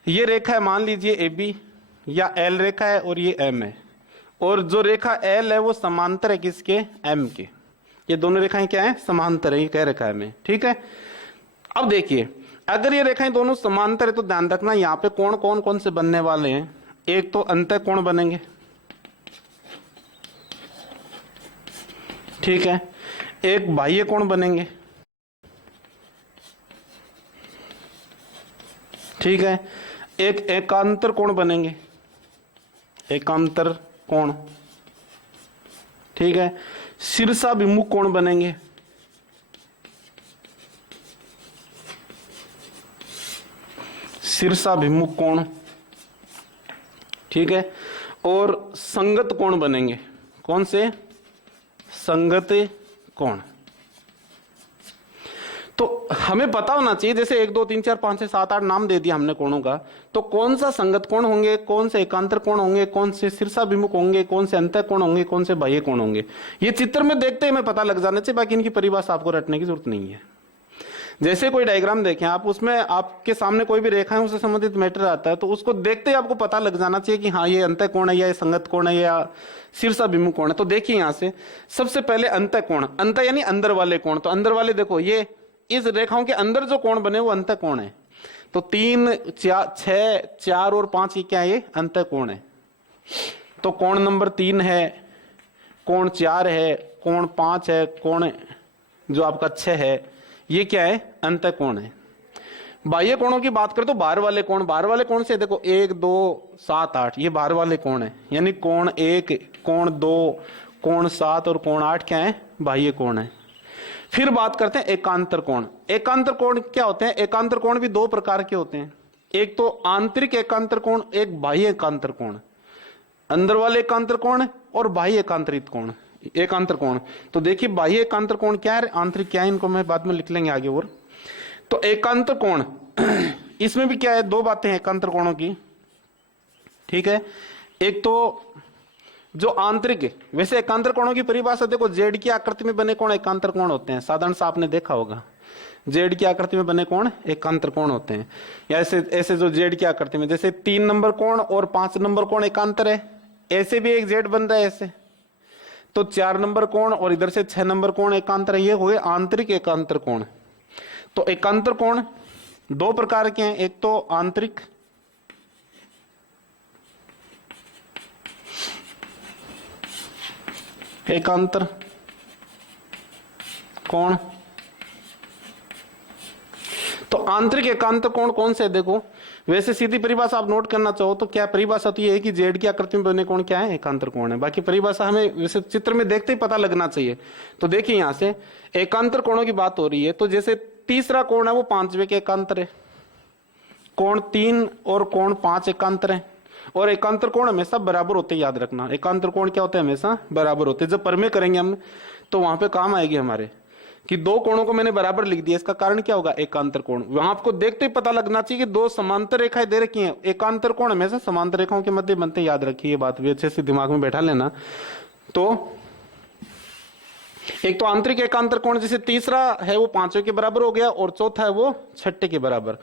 ये रेखा है मान लीजिए ए बी, या एल रेखा है और ये एम है, और जो रेखा एल है वो समांतर है किसके, एम के। ये दोनों रेखाएं क्या है, समांतर है, ये कह रखा है मैं, ठीक है। अब देखिए अगर ये रेखाएं दोनों समांतर है तो ध्यान रखना यहाँ पे कोण कौन कौन से बनने वाले हैं। एक तो अंतः कोण बनेंगे, ठीक है, एक बाह्य कोण बनेंगे, ठीक है, एक एकांतर कोण बनेंगे, एकांतर कोण, ठीक है, शीर्षाभिमुख कोण बनेंगे, शीर्षाभिमुख कोण, ठीक है, और संगत कोण बनेंगे। कौन से, संगत कोण। तो हमें पता होना चाहिए, जैसे 1 2 3 4 5 6 7 8 नाम दे दिया हमने कोणों का, तो कौन सा संगत कोण होंगे, कौन से एकांतर कोण होंगे, कौन से शीर्षाभिमुख होंगे, कौन से अंतः कोण होंगे, कौन से बाह्य कोण होंगे, ये चित्र में देखते ही हमें पता लग जाना चाहिए। बाकी इनकी परिभाषा आपको रटने की जरूरत नहीं है। जैसे कोई डायग्राम देखें आप, उसमें आपके सामने कोई भी रेखा है उससे संबंधित मैटर आता है, तो उसको देखते ही आपको पता लग जाना चाहिए कि हाँ ये अंतः कोण है, या ये संगत कोण है, या शीर्षाभिमुख कोण है। तो देखिए यहाँ से सबसे पहले अंतः कोण, अंतः यानी अंदर वाले कोण, तो अंदर वाले देखो ये इस रेखाओं के अंदर जो कोण बने वो अंतः कोण है। तो 3 6 4 और 5 ये क्या है, ये अंतः कोण है। तो कोण नंबर 3 है, कोण 4 है, कोण 5 है, कोण जो आपका 6 है, ये क्या है, अंतः कोण है। बाह्य कोणों की बात करें तो बाहर वाले कोण, बाहर वाले कोण से देखो 1 2 7 8 ये बाहर वाले कोण है, यानी कोण 1, कोण 2, कोण 7 और कोण 8 क्या है, बाह्य कोण है। फिर बात करते हैं एकांतर कोण। एकांतर कोण क्या होते हैं, एकांतर कोण भी 2 प्रकार के होते हैं, एक तो आंतरिक एकांतर कोण, एक बाह्य एकांतर कोण। अंदर वाले एकांतर कोण और बाह्य एकांतरित कोण, एकांतर कोण। तो देखिए बाह्य एकांतर कोण क्या है, आंतरिक क्या है, इनको मैं बाद में लिख लेंगे आगे। और तो एकांतर कोण इसमें भी क्या है, 2 बातें हैं एकांतर कोणों की, ठीक है। एक तो जो आंतरिक है, वैसे एकांतर कोणों की परिभाषा देखो, जेड की आकृति में बने कोण एकांतर कोण होते हैं, साधारण सा आपने देखा होगा, जेड की आकृति में बने कोण एकांतर कोण होते हैं। या ऐसे जो जेड की आकृति में, जैसे 3 नंबर कोण और 5 नंबर कोण एकांतर है, ऐसे भी एक जेड बन रहा है ऐसे। तो 4 नंबर कोण और इधर से 6 नंबर कोण एकांतर है, ये हुए आंतरिक एकांतर कोण। तो एकांतर कोण 2 प्रकार के हैं, एक तो आंतरिक, एकांतर कोण। तो आंतरिक एकांतर कोण कौन से है, देखो वैसे सीधी परिभाषा आप नोट करना चाहो तो क्या परिभाषा तो ये है कि जेड की आकृति में बने कोण क्या है, एकांतर कोण है। बाकी परिभाषा हमें वैसे चित्र में देखते ही पता लगना चाहिए। तो देखिए यहां से एकांतर कोणों की बात हो रही है, तो जैसे तीसरा कोण है वो 5वें के एकांतर है, कोण 3 और कोण 5 एकांतर है, और एकांतर कोण हमेशा बराबर होते हैं, याद रखना एकांतर कोण क्या होते हैं, हमेशा बराबर होते हैं। जब परमेय करेंगे हम तो वहां पे काम आएगी हमारे कि 2 कोणों को मैंने बराबर लिख दिया, इसका कारण क्या होगा, एकांतर कोण। वहां आपको देखते ही पता लगना चाहिए कि 2 समांतर रेखाएं दे रखी हैं, एकांतर कोण हमेशा समांतर रेखाओं के मध्य बनते, याद रखिए ये बात भी अच्छे से दिमाग में बैठा लेना। तो एक तो आंतरिक एकांतर कोण, जैसे तीसरा है वो 5वें के बराबर हो गया और चौथा है वो 6ठे के बराबर।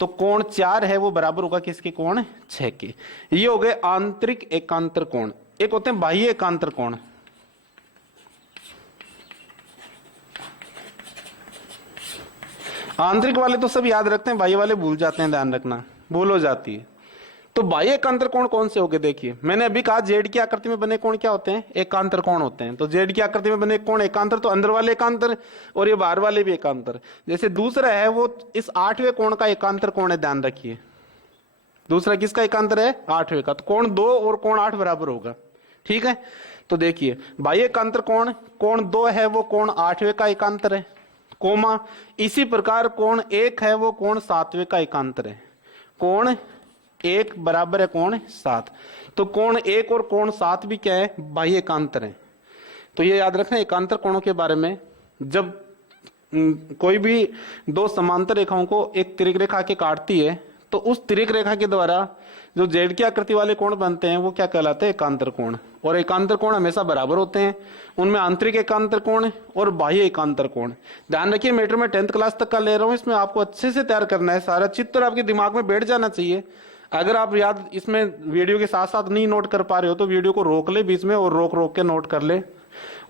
तो कोण 4 है वो बराबर होगा किसके, कोण 6 के। ये हो गए आंतरिक एकांतर कोण। एक होते हैं बाह्य एकांतर कोण। आंतरिक वाले तो सब याद रखते हैं, बाह्य वाले भूल जाते हैं, ध्यान रखना भूल हो जाती है। तो बाह्य एकांतर कोण कौन से हो गए, देखिए मैंने अभी कहा जेड की आकृति में बने कोण क्या होते हैं, एकांतर कोण होते हैं। तो जेड की आकृति में बने कोण एकांतर, तो अंदर वाले एकांतर और ये बाहर वाले भी एकांतर। जैसे दूसरा है वो इस 8वें कोण का एकांतर कोण है, ध्यान रखिए दूसरा किसका एकांतर है, 8वें का। तो कोण 2 और कोण 8 बराबर होगा, ठीक है। तो देखिए बाह्य एकांतर कोण, कोण 2 है वो कोण 8वें का एकांतर है, कोमा इसी प्रकार कोण 1 है वो कोण 7वें का एकांतर है। कोण 1 बराबर है कोण 7, तो कोण 1 और कोण 7 भी क्या है, बाह्य एकांतर है। तो ये याद रखना एकांतर कोणों के बारे में, जब कोई भी दो समांतर रेखाओं को एक तिर्यक रेखा के काटती है तो उस तिर्यक रेखा के द्वारा जो जेड की आकृति वाले कोण बनते हैं वो क्या कहलाते हैं? एकांतर कोण। और एकांतर कोण हमेशा बराबर होते हैं, उनमें आंतरिक एकांतर कोण और बाह्य एकांतर कोण। ध्यान रखिए मैटर में 10th क्लास तक का ले रहा हूं, इसमें आपको अच्छे से तैयार करना है, सारा चित्र आपके दिमाग में बैठ जाना चाहिए। अगर आप याद इसमें वीडियो के साथ साथ नहीं नोट कर पा रहे हो तो वीडियो को रोक ले बीच में और रोक रोक के नोट कर ले।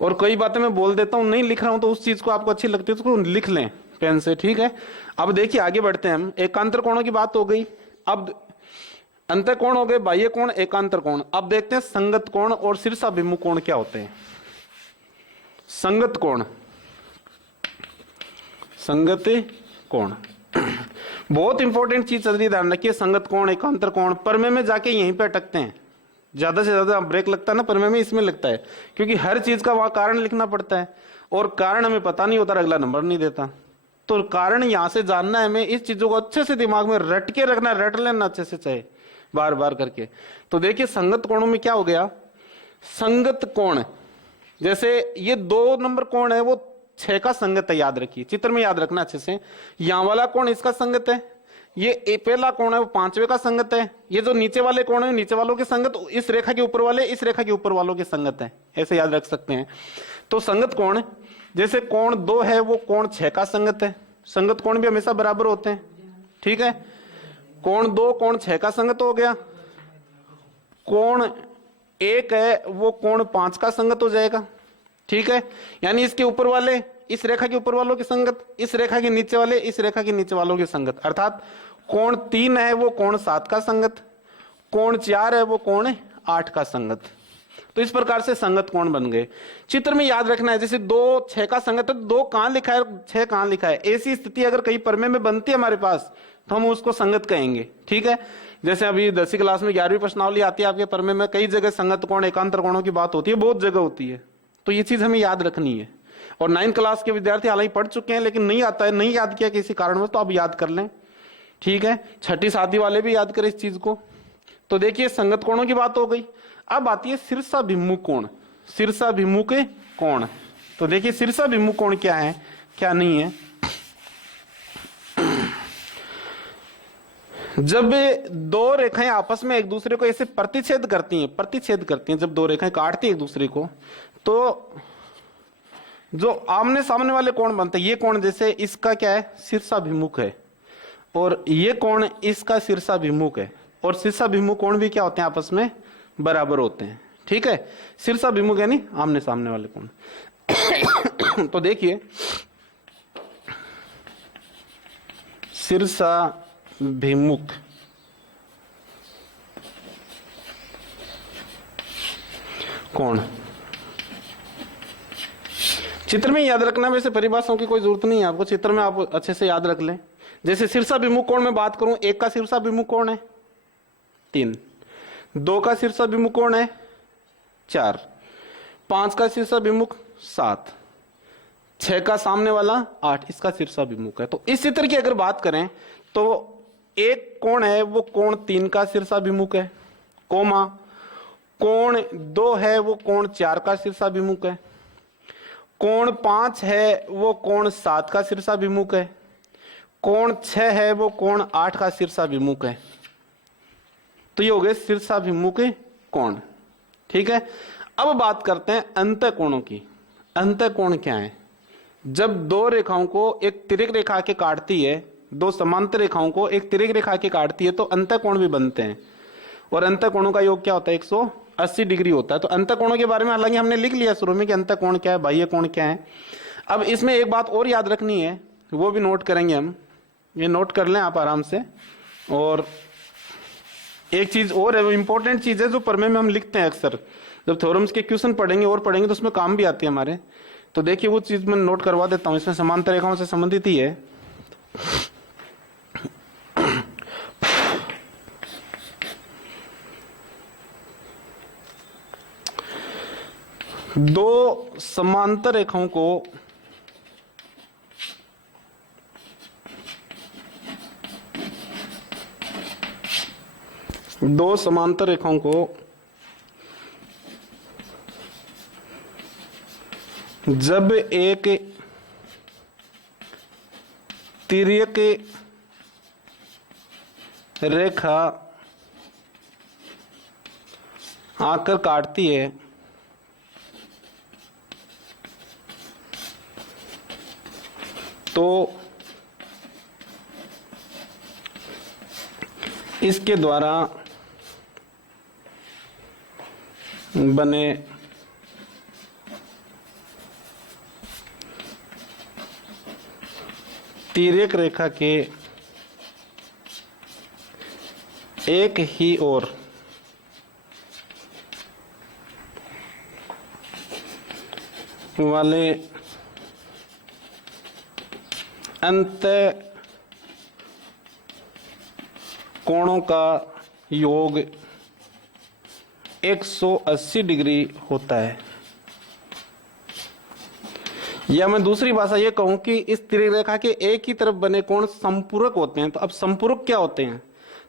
और कई बातें मैं बोल देता हूं, नहीं लिख रहा हूं तो उस चीज को आपको अच्छी लगती है तो उसको लिख लें पेन से, ठीक है। अब देखिए आगे बढ़ते हैं हम। एकांतर कोणों की बात हो गई, अब अंतर कोण हो गए, बाह्य कोण, एकांतर कोण। अब देखते हैं संगत कोण और शीर्षाभिमुख कोण क्या होते हैं। संगत कोण, संगत कोण बहुत इंपॉर्टेंट चीज चल रही है, ध्यान रखिए। संगत कोण, एकांतर कोण प्रमेय में जाके यहीं पे अटकते हैं, ज्यादा से ज्यादा ब्रेक लगता है ना प्रमेय में, इसमें लगता है क्योंकि हर चीज का वहां कारण लिखना पड़ता है और कारण हमें पता नहीं होता, अगला नंबर नहीं देता। तो कारण यहां से जानना है हमें, इस चीजों को अच्छे से दिमाग में रट के रखना, रट लेना अच्छे से चाहे बार बार करके। तो देखिए संगत कोणों में क्या हो गया, संगत कोण जैसे ये 2 नंबर कोण है वो 6 का संगत है, याद रखिए, चित्र में याद रखना अच्छे से। यहां वाला कोण इसका संगत है, ये पहला कोण है वो 5वें का संगत है, ये जो नीचे वाले कोण है नीचे वालों के संगत, इस रेखा के ऊपर वाले इस रेखा के ऊपर वालों के संगत है, ऐसे याद रख सकते हैं। तो संगत कोण जैसे कोण 2 है वो कोण 6 का संगत है, संगत कोण भी हमेशा बराबर होते हैं, ठीक है। कोण 2 कोण 6 का संगत हो गया, कोण 1 है वो कोण 5 का संगत हो जाएगा, ठीक है। यानी इसके ऊपर वाले इस रेखा के ऊपर वालों की संगत, इस रेखा के नीचे वाले इस रेखा के नीचे वालों की संगत, अर्थात कोण 3 है वो कोण 7 का संगत, कोण 4 है वो कोण 8 का संगत। तो इस प्रकार से संगत कोण बन गए। चित्र में याद रखना है, जैसे 2 6 का संगत है, 2 कहां लिखा है 6 कहां लिखा है, ऐसी स्थिति अगर कहीं प्रमेय में बनती है हमारे पास तो हम उसको संगत कहेंगे, ठीक है। जैसे अभी 10वीं क्लास में 11वीं प्रश्नावली आती है आपके प्रमेय में, कई जगह संगत कोण एकांतर कोणों की बात होती है, बहुत जगह होती है, तो ये चीज हमें याद रखनी है। और 9th क्लास के विद्यार्थी हालांकि पढ़ चुके हैं लेकिन नहीं आता है, नहीं याद किया किसी कारणवश, तो आप याद कर लें, ठीक है। 6ठी 7वीं वाले भी याद करें इस चीज को। तो देखिए संगत कोणों की बात हो गई। अब आती है शीर्षाभिमुख कोण, शीर्षाभिमुख कोण। तो देखिए शीर्षाभिमुख कोण क्या है क्या नहीं है। जब 2 रेखाएं आपस में एक दूसरे को ऐसे प्रतिच्छेद करती हैं, जब 2 रेखाएं काटती हैं एक दूसरे को, तो जो आमने सामने वाले कोण बनते हैं, ये कोण जैसे इसका क्या है शीर्षाभिमुख है और ये कोण इसका शीर्षाभिमुख है, और शीर्षाभिमुख कोण भी क्या होते हैं आपस में बराबर होते हैं, ठीक है। शीर्षाभिमुख यानी आमने सामने वाले कोण। तो देखिए शीर्षाभिमुख कोण चित्र में याद रखना, वैसे परिभाषाओं की कोई जरूरत नहीं है आपको, चित्र में आप अच्छे से याद रख लें। जैसे शीर्षाभिमुख कोण में बात करूं, 1 का शीर्षाभिमुख कोण है 3, 2 का शीर्षाभिमुख कोण है 4, 5 का शीर्षाभिमुख 7, 6 का सामने वाला 8, इसका शीर्षाभिमुख है। तो इस चित्र की अगर बात करें तो एक कोण है वो कोण 3 का शीर्षाभिमुख है, कोमा कोण 2 है वो कोण 4 का शीर्षाभिमुख है, कोण 5 है वो कोण 7 का शीर्षाभिमुख है, कोण 6 है वो कोण 8 का शीर्षाभिमुख है। तो ये हो गए शीर्षाभिमुख कोण, ठीक है। अब बात करते हैं अंतःकोणों की। अंतःकोण क्या है? जब 2 रेखाओं को एक तिर्यक रेखा के काटती है, 2 समांतर रेखाओं को एक तिर्यक रेखा के काटती है तो अंतःकोण भी बनते हैं, और अंतःकोणों का योग क्या होता है 180 डिग्री होता है। तो अंतःकोणों के बारे में हालांकि हमने लिख लिया शुरू में कि अंतःकोण क्या है, बाह्य कोण क्या है। अब इसमें एक बात और याद रखनी है, वो भी नोट करेंगे हम, ये नोट कर लें आप आराम से। और एक चीज और है, इंपॉर्टेंट चीज है जो प्रमेय में हम लिखते हैं अक्सर, जब थ्योरम्स के क्वेश्चन पढ़ेंगे और पढ़ेंगे तो उसमें काम भी आती है हमारे। तो देखिए वो चीज मैं नोट करवा देता हूं, इसमें समांतर रेखाओं से संबंधित ही है। दो समांतर रेखाओं को जब एक तिर्यक रेखा आकर काटती है तो इसके द्वारा बने तिर्यक रेखा के एक ही ओर वाले अंत कोणों का योग 180 डिग्री होता है। या मैं दूसरी भाषा ये कहूं कि इस तिर्यक रेखा के एक ही तरफ बने कोण संपूरक होते हैं। तो अब संपूरक क्या होते हैं?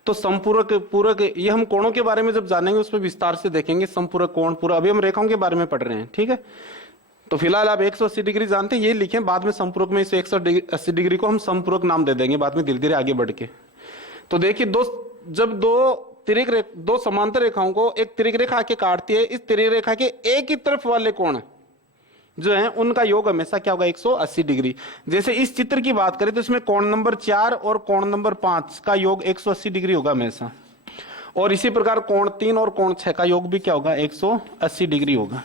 तो संपूरक, पूरक, ये हम कोणों के बारे में जब जानेंगे उस पर विस्तार से देखेंगे। संपूरक, कोण, पूरक, अभी हम रेखाओं के बारे में पढ़ रहे हैं, ठीक है। तो फिलहाल आप 180 डिग्री जानते हैं, ये लिखें। बाद में संपूरक में इस 180 डिग्री को हम संपूरक नाम दे देंगे बाद में धीरे धीरे आगे बढ़ के। तो देखिए जब दो समांतर रेखाओं को एक तिर्यक रेखा आके काटती है, इस तिर्यक रेखा के एक ही तरफ वाले कोण जो है उनका योग हमेशा क्या होगा? 180 डिग्री। जैसे इस चित्र की बात करें तो इसमें कोण नंबर 4 और कोण नंबर 5 का योग 180 डिग्री होगा हमेशा। और इसी प्रकार कोण 3 और कोण 6 का योग भी क्या होगा? 180 डिग्री होगा,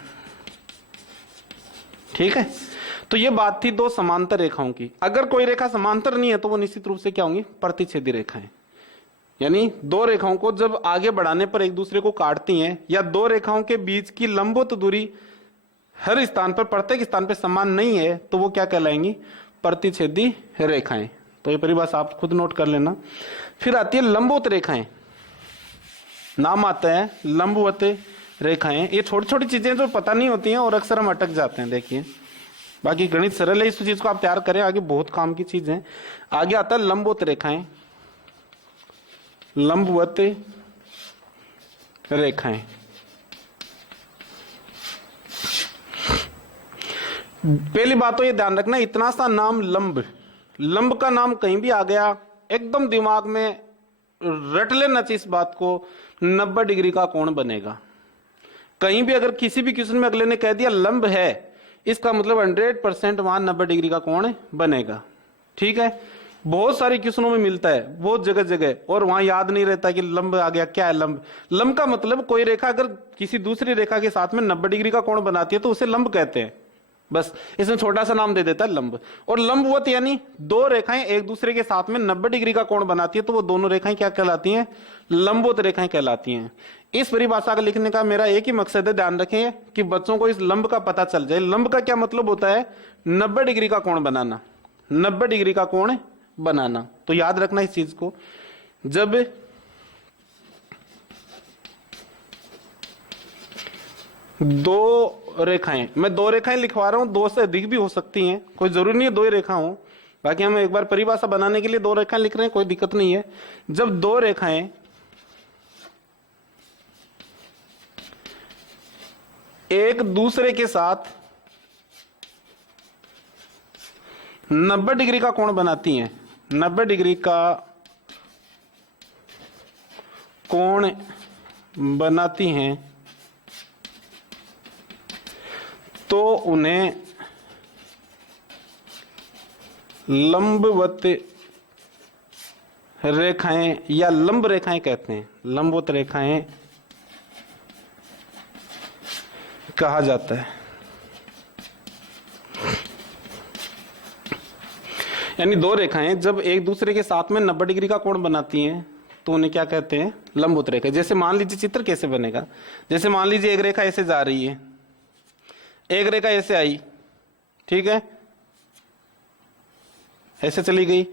ठीक है। तो ये बात थी दो समांतर रेखाओं की। अगर कोई रेखा समांतर नहीं है तो वो निश्चित रूप से क्या होंगी? प्रतिच्छेदी रेखाएं। यानी दो रेखाओं को जब आगे बढ़ाने पर एक दूसरे को काटती हैं, या दो रेखाओं के बीच की लंबवत दूरी हर स्थान पर, प्रत्येक स्थान पर समान नहीं है, तो वो क्या कहलाएंगी? प्रतिच्छेदी रेखाएं। तो ये परिभाषा आप खुद नोट कर लेना। फिर आती है लंबवत रेखाएं। नाम आता है लंबवत रेखाएं। ये छोटी छोटी चीजें जो पता नहीं होती हैं और अक्सर हम अटक जाते हैं। देखिए बाकी गणित सरल है, इस चीज को आप तैयार करें, आगे बहुत काम की चीज है। आगे आता है लंबवत रेखाएं। लंबवत रेखाएं, पहली बात तो ये ध्यान रखना, इतना सा नाम लंब का नाम कहीं भी आ गया एकदम दिमाग में रट लेना चाहिए इस बात को, 90 डिग्री का कोण बनेगा। कहीं भी अगर किसी भी क्वेश्चन में अगले ने कह दिया लंब है, इसका मतलब 100% वहां 90 डिग्री का कोण बनेगा, ठीक है। बहुत सारे क्वेश्चनों में मिलता है, बहुत जगह जगह, और वहां याद नहीं रहता कि लंब आ गया, क्या है लंब। लंब का मतलब कोई रेखा अगर किसी दूसरी रेखा के साथ में 90 डिग्री का कोण बनाती है तो उसे लंब कहते हैं। बस इसमें छोटा सा नाम दे देता है लंब। और लंबवत यानी दो रेखाएं एक दूसरे के साथ में 90 डिग्री का कोण बनाती है तो वो दोनों रेखाएं क्या कहलाती हैं? लंबवत रेखाएं कहलाती हैं। इस परिभाषा का लिखने का मेरा एक ही मकसद है, ध्यान रखें कि बच्चों को इस लंब का पता चल जाए। लंब का क्या मतलब होता है? 90 डिग्री का कोण बनाना, 90 डिग्री का कोण बनाना। तो याद रखना इस चीज को। जब दो रेखाएं, मैं दो रेखाएं लिखवा रहा हूं, दो से अधिक भी हो सकती हैं, कोई जरूरी नहीं है दो ही रेखा हो। बाकी हम एक बार परिभाषा बनाने के लिए दो रेखाएं लिख रहे हैं, कोई दिक्कत नहीं है। जब दो रेखाएं एक दूसरे के साथ 90 डिग्री का कोण बनाती हैं, 90 डिग्री का कोण बनाती हैं, तो उन्हें लंबवत रेखाएं या लंब रेखाएं कहते हैं। लंबवत रेखाएं कहा जाता है। यानी दो रेखाएं जब एक दूसरे के साथ में 90 डिग्री का कोण बनाती हैं तो उन्हें क्या कहते हैं? लंबवत रेखा। जैसे मान लीजिए चित्र कैसे बनेगा, जैसे मान लीजिए एक रेखा ऐसे जा रही है, एक रेखा ऐसे आई, ठीक है, ऐसे चली गई,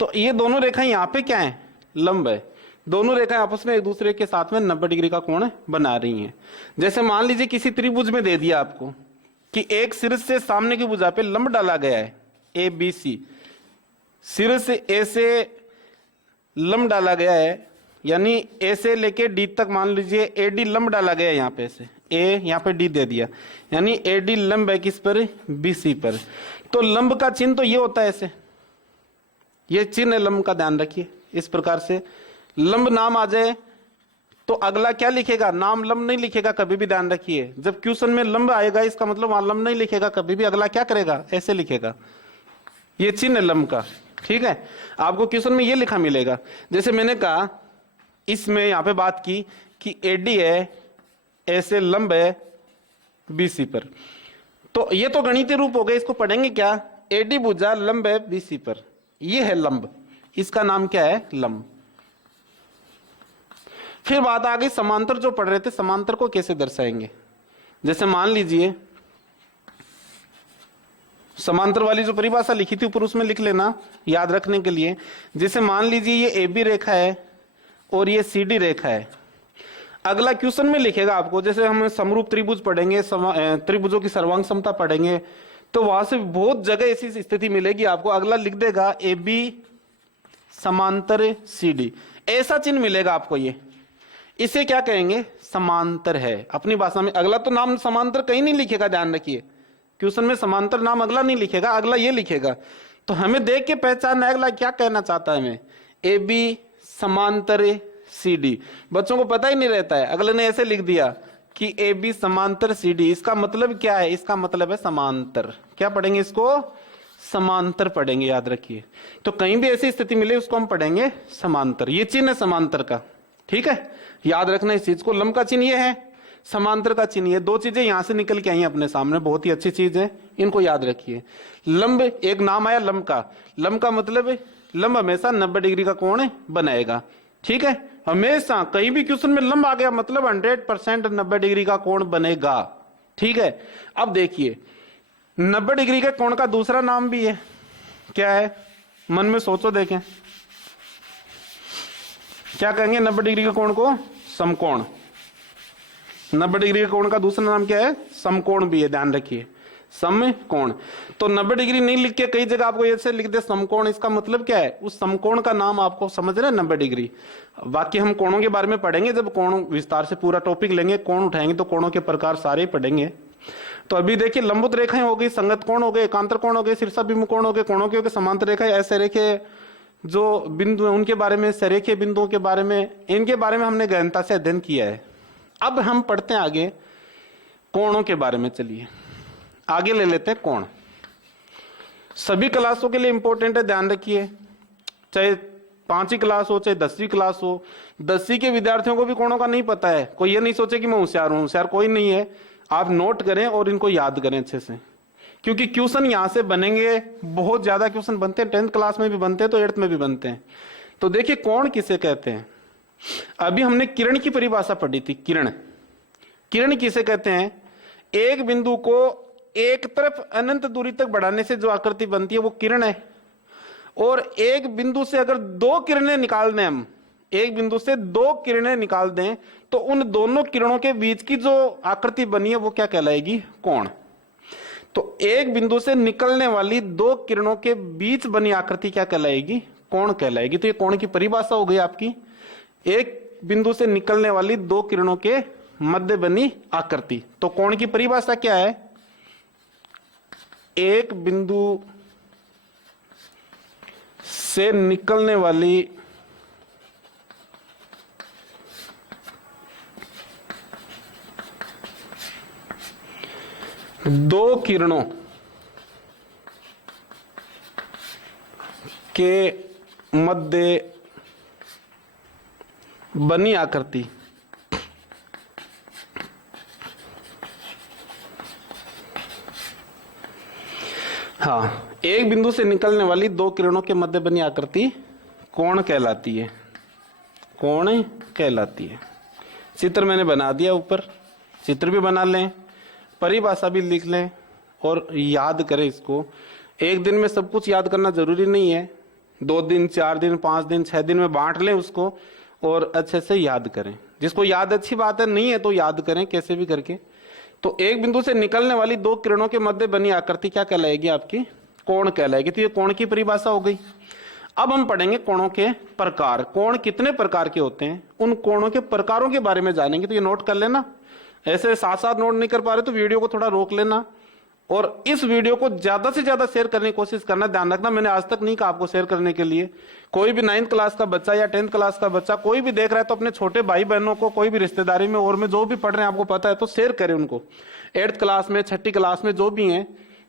तो ये दोनों रेखाएं यहां पे क्या है? लंब है। दोनों रेखाएं आपस में एक दूसरे के साथ में 90 डिग्री का कोण बना रही हैं। जैसे मान लीजिए किसी त्रिभुज में दे दिया आपको कि एक सिर से सामने की भुजा पे लंब डाला गया है, ए बी सी, सिर से ए से लंब डाला गया है, यानी ए से लेके डी तक मान लीजिए ए डी लंब डाला गया है, यहाँ पे से ए, यहाँ पे डी दे दिया, यानी ए डी लंब है किस पर? बी सी पर। तो लंब का चिन्ह तो ये होता है ऐसे, ये चिन्ह है लंब का, ध्यान रखिए। इस प्रकार से लंब नाम आ जाए तो अगला क्या लिखेगा, नाम लंब नहीं लिखेगा कभी भी, ध्यान रखिए। जब क्वेश्चन में लंब आएगा इसका मतलब वहां लंब नहीं लिखेगा कभी भी, अगला क्या करेगा, ऐसे लिखेगा। ये चिन्ह है लंब का, ठीक है। आपको क्वेश्चन में ये लिखा मिलेगा। जैसे मैंने कहा इसमें यहां पे बात की कि एडी है, ऐसे लंब है बीसी पर, तो ये तो गणितीय रूप हो गए, इसको पढ़ेंगे क्या, एडी भुजा लंब है बीसी पर, ये है लंब, इसका नाम क्या है, लंब। फिर बात आ गई समांतर, जो पढ़ रहे थे समांतर को कैसे दर्शाएंगे। जैसे मान लीजिए समांतर वाली जो परिभाषा लिखी थी ऊपर, उसमें लिख लेना याद रखने के लिए। जैसे मान लीजिए ये ए बी रेखा है और ये सी डी रेखा है। अगला क्वेश्चन में लिखेगा आपको, जैसे हम समरूप त्रिभुज पढ़ेंगे, त्रिभुजों की सर्वांग समता पढ़ेंगे, तो वहां से बहुत जगह ऐसी स्थिति मिलेगी आपको। अगला लिख देगा ए बी समांतर सी डी, ऐसा चिन्ह मिलेगा आपको। ये इसे क्या कहेंगे, समांतर है अपनी भाषा में। अगला तो नाम समांतर कहीं नहीं लिखेगा, ध्यान रखिए। क्वेश्चन में समांतर नाम अगला नहीं लिखेगा, अगला ये लिखेगा। तो हमें देख के पहचानना है अगला क्या कहना चाहता है हमें, ए बी समांतर सी डी। बच्चों को पता ही नहीं रहता है, अगले ने ऐसे लिख दिया कि ए बी समांतर सी डी, इसका मतलब क्या है, इसका मतलब है समांतर। क्या पढ़ेंगे इसको, समांतर पढ़ेंगे, याद रखिए। तो कहीं भी ऐसी स्थिति मिले उसको हम पढ़ेंगे समांतर। ये चिन्ह है समांतर का, ठीक है, याद रखना इस चीज को। लंब का चिन्ह ये है, समांतर का चिन्ह, ये दो चीजें यहां से निकल के आई अपने सामने, बहुत ही अच्छी चीज है, इनको याद रखिए। लंब, एक नाम आया लंब का, लंब का मतलब है लंब हमेशा 90 डिग्री का कोण बनाएगा, ठीक है। हमेशा कहीं भी क्वेश्चन में लंब आ गया मतलब 100% 90 डिग्री का कोण बनेगा, ठीक है। अब देखिए 90 डिग्री के कोण का दूसरा नाम भी है, क्या है, मन में सोचो देखें, क्या कहेंगे 90 डिग्री के कोण को, समकोण। 90 डिग्री के कोण का दूसरा नाम क्या है, समकोण भी है, ध्यान रखिए, समकोण। तो 90 डिग्री नहीं लिख के कई जगह आपको ऐसे लिख दे समकोण, इसका मतलब क्या है, उस समकोण का नाम आपको समझ रहे हैं 90 डिग्री। बाकी हम कोणों के बारे में पढ़ेंगे जब कोण विस्तार से पूरा टॉपिक लेंगे, कोण उठाएंगे तो कोणों के प्रकार सारे पढ़ेंगे। तो अभी देखिए लंबवत रेखाएं हो गई, संगत कोण हो गए, एकांतर कोण हो गए, शीर्षाभिमुख कोण हो गए, कोणों के हो गए, समांतर रेखाएं, ऐसे रेखे जो बिंदु है उनके बारे में, सरेखे बिंदुओं के बारे में, इनके बारे में हमने गहनता से अध्ययन किया है। अब हम पढ़ते हैं आगे कोणों के बारे में। चलिए आगे ले लेते हैं कोण। सभी क्लासों के लिए इंपॉर्टेंट है, ध्यान रखिए, चाहे 5वीं क्लास हो चाहे 10वीं क्लास हो। 10वीं के विद्यार्थियों को भी कोणों का नहीं पता है, कोई ये नहीं सोचे कि मैं होशियार हूं, होशियार कोई नहीं है। आप नोट करें और इनको याद करें अच्छे से, क्योंकि क्वेश्चन यहां से बनेंगे, बहुत ज्यादा क्वेश्चन बनते हैं, 10th क्लास में भी बनते हैं तो 8th में भी बनते हैं। तो देखिए कोण किसे कहते हैं। अभी हमने किरण की परिभाषा पढ़ी थी, किरण, किरण किसे कहते हैं, एक बिंदु को एक तरफ अनंत दूरी तक बढ़ाने से जो आकृति बनती है वो किरण है। और एक बिंदु से अगर 2 किरणें निकाल दें हम, एक बिंदु से 2 किरणें निकाल दें तो उन दोनों किरणों के बीच की जो आकृति बनी है वो क्या कहलाएगी, कोण। तो एक बिंदु से निकलने वाली 2 किरणों के बीच बनी आकृति क्या कहलाएगी, कोण कहलाएगी। तो ये कोण की परिभाषा हो गई आपकी, एक बिंदु से निकलने वाली 2 किरणों के मध्य बनी आकृति। तो कोण की परिभाषा क्या है, एक बिंदु से निकलने वाली दो किरणों के मध्य बनी आकृति हाँ, एक बिंदु से निकलने वाली 2 किरणों के मध्य बनी आकृति कोण कहलाती है, कोण कहलाती है। चित्र मैंने बना दिया, ऊपर चित्र भी बना लें, परिभाषा भी लिख लें और याद करें इसको। एक दिन में सब कुछ याद करना जरूरी नहीं है, 2 दिन 4 दिन 5 दिन 6 दिन में बांट लें उसको और अच्छे से याद करें। जिसको याद अच्छी बात है, नहीं है तो याद करें कैसे भी करके। तो एक बिंदु से निकलने वाली 2 किरणों के मध्य बनी आकृति क्या कहलाएगी, आपकी कोण कहलाएगी। तो ये कोण की परिभाषा हो गई। अब हम पढ़ेंगे कोणों के प्रकार, कोण कितने प्रकार के होते हैं, उन कोणों के प्रकारों के बारे में जानेंगे। तो ये नोट कर लेना, ऐसे साथ साथ नोट नहीं कर पा रहे तो वीडियो को थोड़ा रोक लेना और इस वीडियो को ज्यादा से ज्यादा शेयर करने की कोशिश करना। ध्यान रखना, मैंने आज तक नहीं कहा आपको शेयर करने के लिए। कोई भी 9th क्लास का बच्चा या 10th क्लास का बच्चा कोई भी देख रहा है तो अपने छोटे भाई बहनों को, कोई भी रिश्तेदारी में और में जो भी पढ़ रहे हैं आपको पता है तो शेयर करें उनको। 8th क्लास में, 6ठी क्लास में जो भी हैं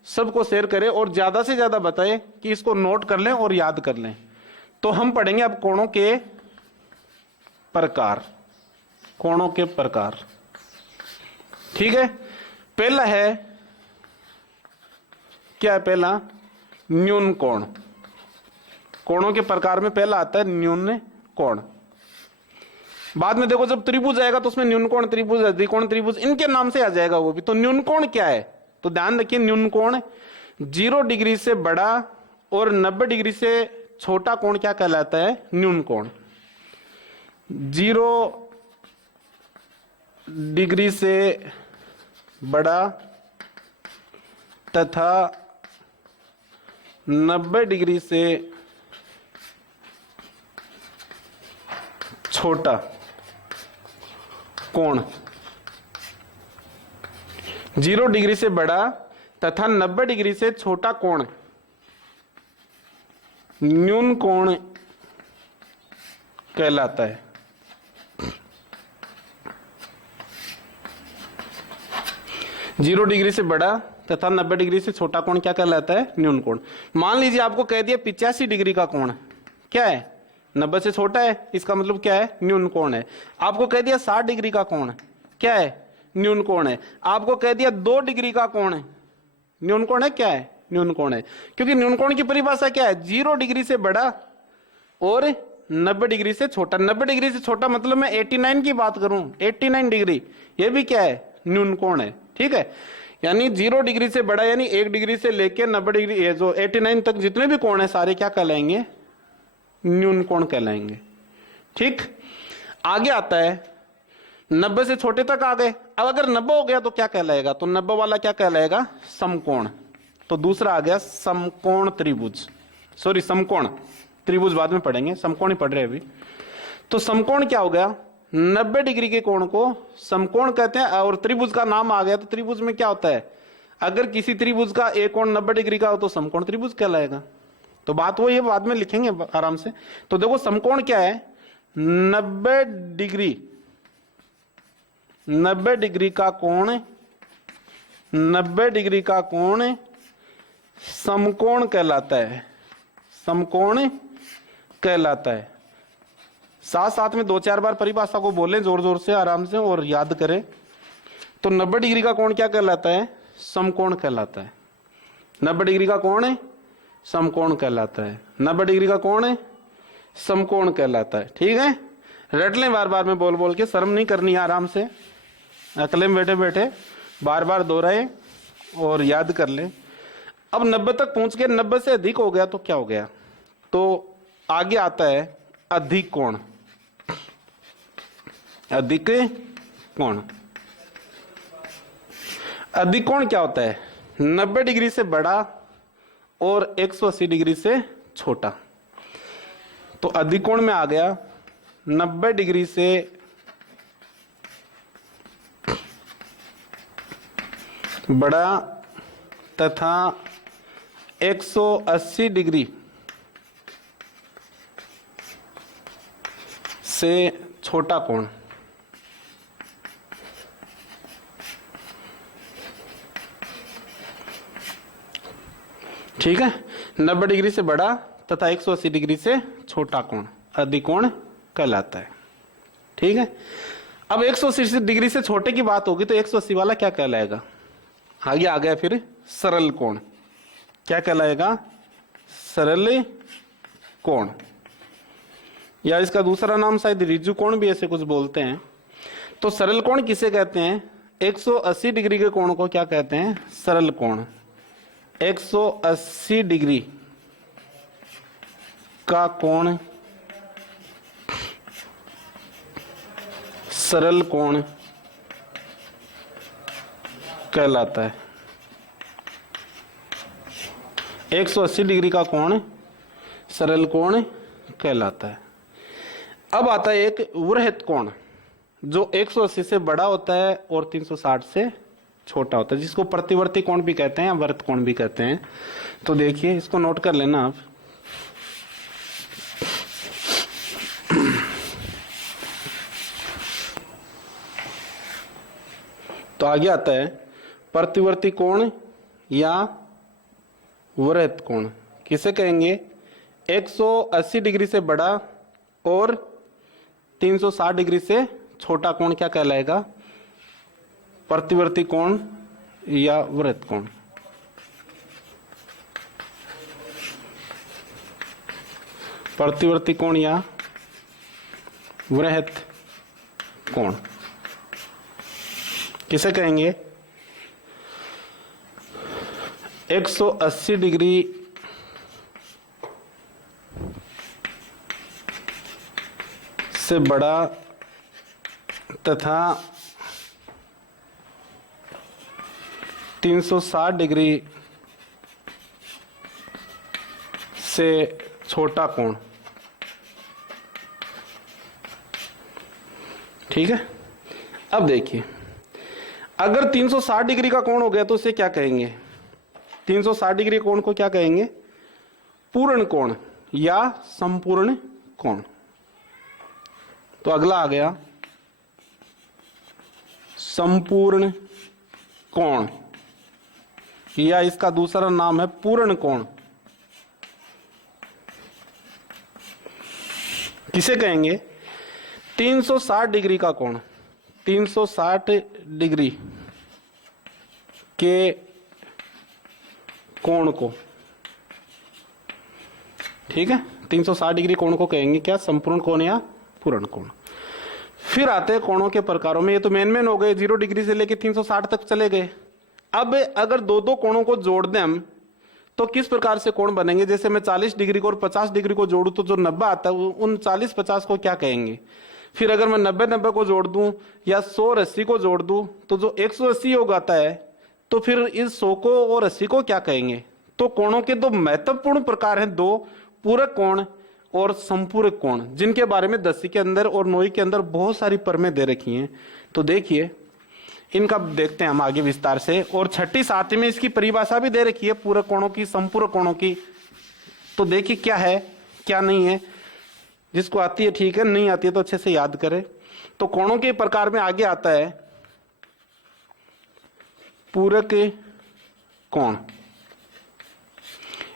सबको शेयर करें और ज्यादा से ज्यादा बताएं कि इसको नोट कर लें और याद कर लें। तो हम पढ़ेंगे अब कोणों के प्रकार। कोणों के प्रकार, ठीक है। पहला है, क्या है पहला? न्यून कोण। कोणों के प्रकार में पहला आता है न्यून कोण। बाद में देखो जब त्रिभुज आएगा तो उसमें न्यून कोण त्रिभुज, द्विकोण त्रिभुज इनके नाम से आ जाएगा वो भी। तो न्यून कोण क्या है? तो ध्यान रखिए, न्यून कोण 0 डिग्री से बड़ा और 90 डिग्री से छोटा कोण क्या कहलाता है? न्यून कोण। 0 डिग्री से बड़ा तथा 90 डिग्री से छोटा कोण। 0 डिग्री से बड़ा तथा 90 डिग्री से छोटा कोण न्यून कोण कहलाता है। जीरो डिग्री से बड़ा तथा 90 डिग्री से छोटा कोण क्या कहलाता है? न्यून कोण। मान लीजिए आपको कह दिया 85 डिग्री का कोण क्या है? 90 से छोटा है, इसका मतलब क्या है? न्यून कोण है। आपको कह दिया 60 डिग्री का कोण क्या है? न्यून कोण है। आपको कह दिया 2 डिग्री का कोण है, न्यून कोण है, क्या है? न्यून कोण है। क्योंकि न्यून कोण की परिभाषा क्या है? 0 डिग्री से बड़ा और 90 डिग्री से छोटा। 90 डिग्री से छोटा मतलब मैं 89 की बात करूं, 89 डिग्री, ये भी क्या है? न्यून कोण है, ठीक है। यानी 0 डिग्री से बड़ा यानी 1 डिग्री से लेकर 90 डिग्री, ये जो 89 तक जितने भी कोण है सारे क्या कहलाएंगे? न्यून कोण कहलाएंगे, ठीक। आगे आता है 90 से छोटे तक आ गए। अब अगर 90 हो गया तो क्या कहलाएगा? तो 90 वाला क्या कहलाएगा? समकोण। तो दूसरा आ गया समकोण त्रिभुज, सॉरी समकोण त्रिभुज बाद में पढ़ेंगे, समकोण ही पढ़ रहे हैं अभी। तो समकोण क्या हो गया? 90 डिग्री के कोण को समकोण कहते हैं। और त्रिभुज का नाम आ गया तो त्रिभुज में क्या होता है? अगर किसी त्रिभुज का एक कोण 90 डिग्री का हो तो समकोण त्रिभुज कहलाएगा। तो बात वो ये बाद में लिखेंगे आराम से। तो देखो समकोण क्या है? 90 डिग्री, 90 डिग्री का कोण, 90 डिग्री का कोण समकोण कहलाता है, समकोण कहलाता है। साथ साथ में 2-4 बार परिभाषा को बोलें जोर जोर से, आराम से, और याद करें। तो 90 डिग्री का कोण क्या कहलाता है? समकोण कहलाता है। 90 डिग्री का कोण है समकोण कहलाता है। 90 डिग्री का कोण है समकोण कहलाता है, ठीक है। रट लें बार बार में बोल बोल के, शर्म नहीं करनी है, आराम से अकेले में बैठे बैठे बार बार दोहराए और याद कर लें। अब 90 तक पहुंच के 90 से अधिक हो गया तो क्या हो गया? तो आगे आता है अधिक कोण। अधिक कोण, अधिक कोण क्या होता है? 90 डिग्री से बड़ा और 180 डिग्री से छोटा। तो अधिक कोण में आ गया 90 डिग्री से बड़ा तथा 180 डिग्री से छोटा कोण। ठीक है, 90 डिग्री से बड़ा तथा 180 डिग्री से छोटा कोण अधिक कोण कहलाता है, ठीक है। अब 180 डिग्री से छोटे की बात होगी तो 180 वाला क्या कहलाएगा? आगे आ गया फिर सरल कोण। क्या कहलाएगा? सरल कोण, या इसका दूसरा नाम शायद ऋजु कोण भी ऐसे कुछ बोलते हैं। तो सरल कोण किसे कहते हैं? 180 डिग्री के कोण को क्या कहते हैं? सरल कोण। 180 डिग्री का कोण सरल कोण कहलाता है। 180 डिग्री का कोण सरल कोण कहलाता है। अब आता है एक वृहत कोण, जो 180 से बड़ा होता है और 360 से छोटा होता है, जिसको प्रतिवर्ती कोण भी कहते हैं या वृत्त कोण भी कहते हैं। तो देखिए इसको नोट कर लेना आप। तो आगे आता है प्रतिवर्ती कोण या वृत्त कोण। किसे कहेंगे? 180 डिग्री से बड़ा और 360 डिग्री से छोटा कोण क्या कहलाएगा? प्रतिवर्ती कोण या वृत्त कोण। प्रतिवर्ती कोण या वृत्त कोण किसे कहेंगे? 180 डिग्री से बड़ा तथा 360 डिग्री से छोटा कोण। ठीक है, अब देखिए अगर 360 डिग्री का कोण हो गया तो उसे क्या कहेंगे? 360 डिग्री कोण को क्या कहेंगे? पूर्ण कोण या संपूर्ण कोण। तो अगला आ गया संपूर्ण कोण, या इसका दूसरा नाम है पूर्ण कोण। किसे कहेंगे? 360 डिग्री का कोण, 360 डिग्री के कोण को, ठीक है, 360 डिग्री कोण को कहेंगे क्या? संपूर्ण कोण या पूर्ण कोण। फिर आते हैं कोणों के प्रकारों में। ये तो मेन हो गए, 0 डिग्री से लेके 360 तक चले गए। अब अगर दो दो कोणों को जोड़ दें हम तो किस प्रकार से कोण बनेंगे? जैसे मैं 40 डिग्री को और 50 डिग्री को जोड़ूं तो जो 90 आता है उन 40-50 को क्या कहेंगे? फिर अगर मैं 90-90 को जोड़ दूं या 100 और 80 को जोड़ दूं तो जो 180 योग आता है, तो फिर इस 100 को और 80 को क्या कहेंगे? तो कोणों के दो महत्वपूर्ण प्रकार हैं, दो, पूरक कोण और संपूरक कोण, जिनके बारे में 10वीं के अंदर और 9वीं के अंदर बहुत सारी परमें दे रखी हैं। तो देखिए इनका देखते हैं हम आगे विस्तार से। और 6ठी 7वीं में इसकी परिभाषा भी दे रखी है पूरक कोणों की, संपूरक कोणों की। तो देखिए क्या है क्या नहीं है, जिसको आती है ठीक है, नहीं आती है तो अच्छे से याद करें। तो कोणों के प्रकार में आगे आता है पूरक कोण,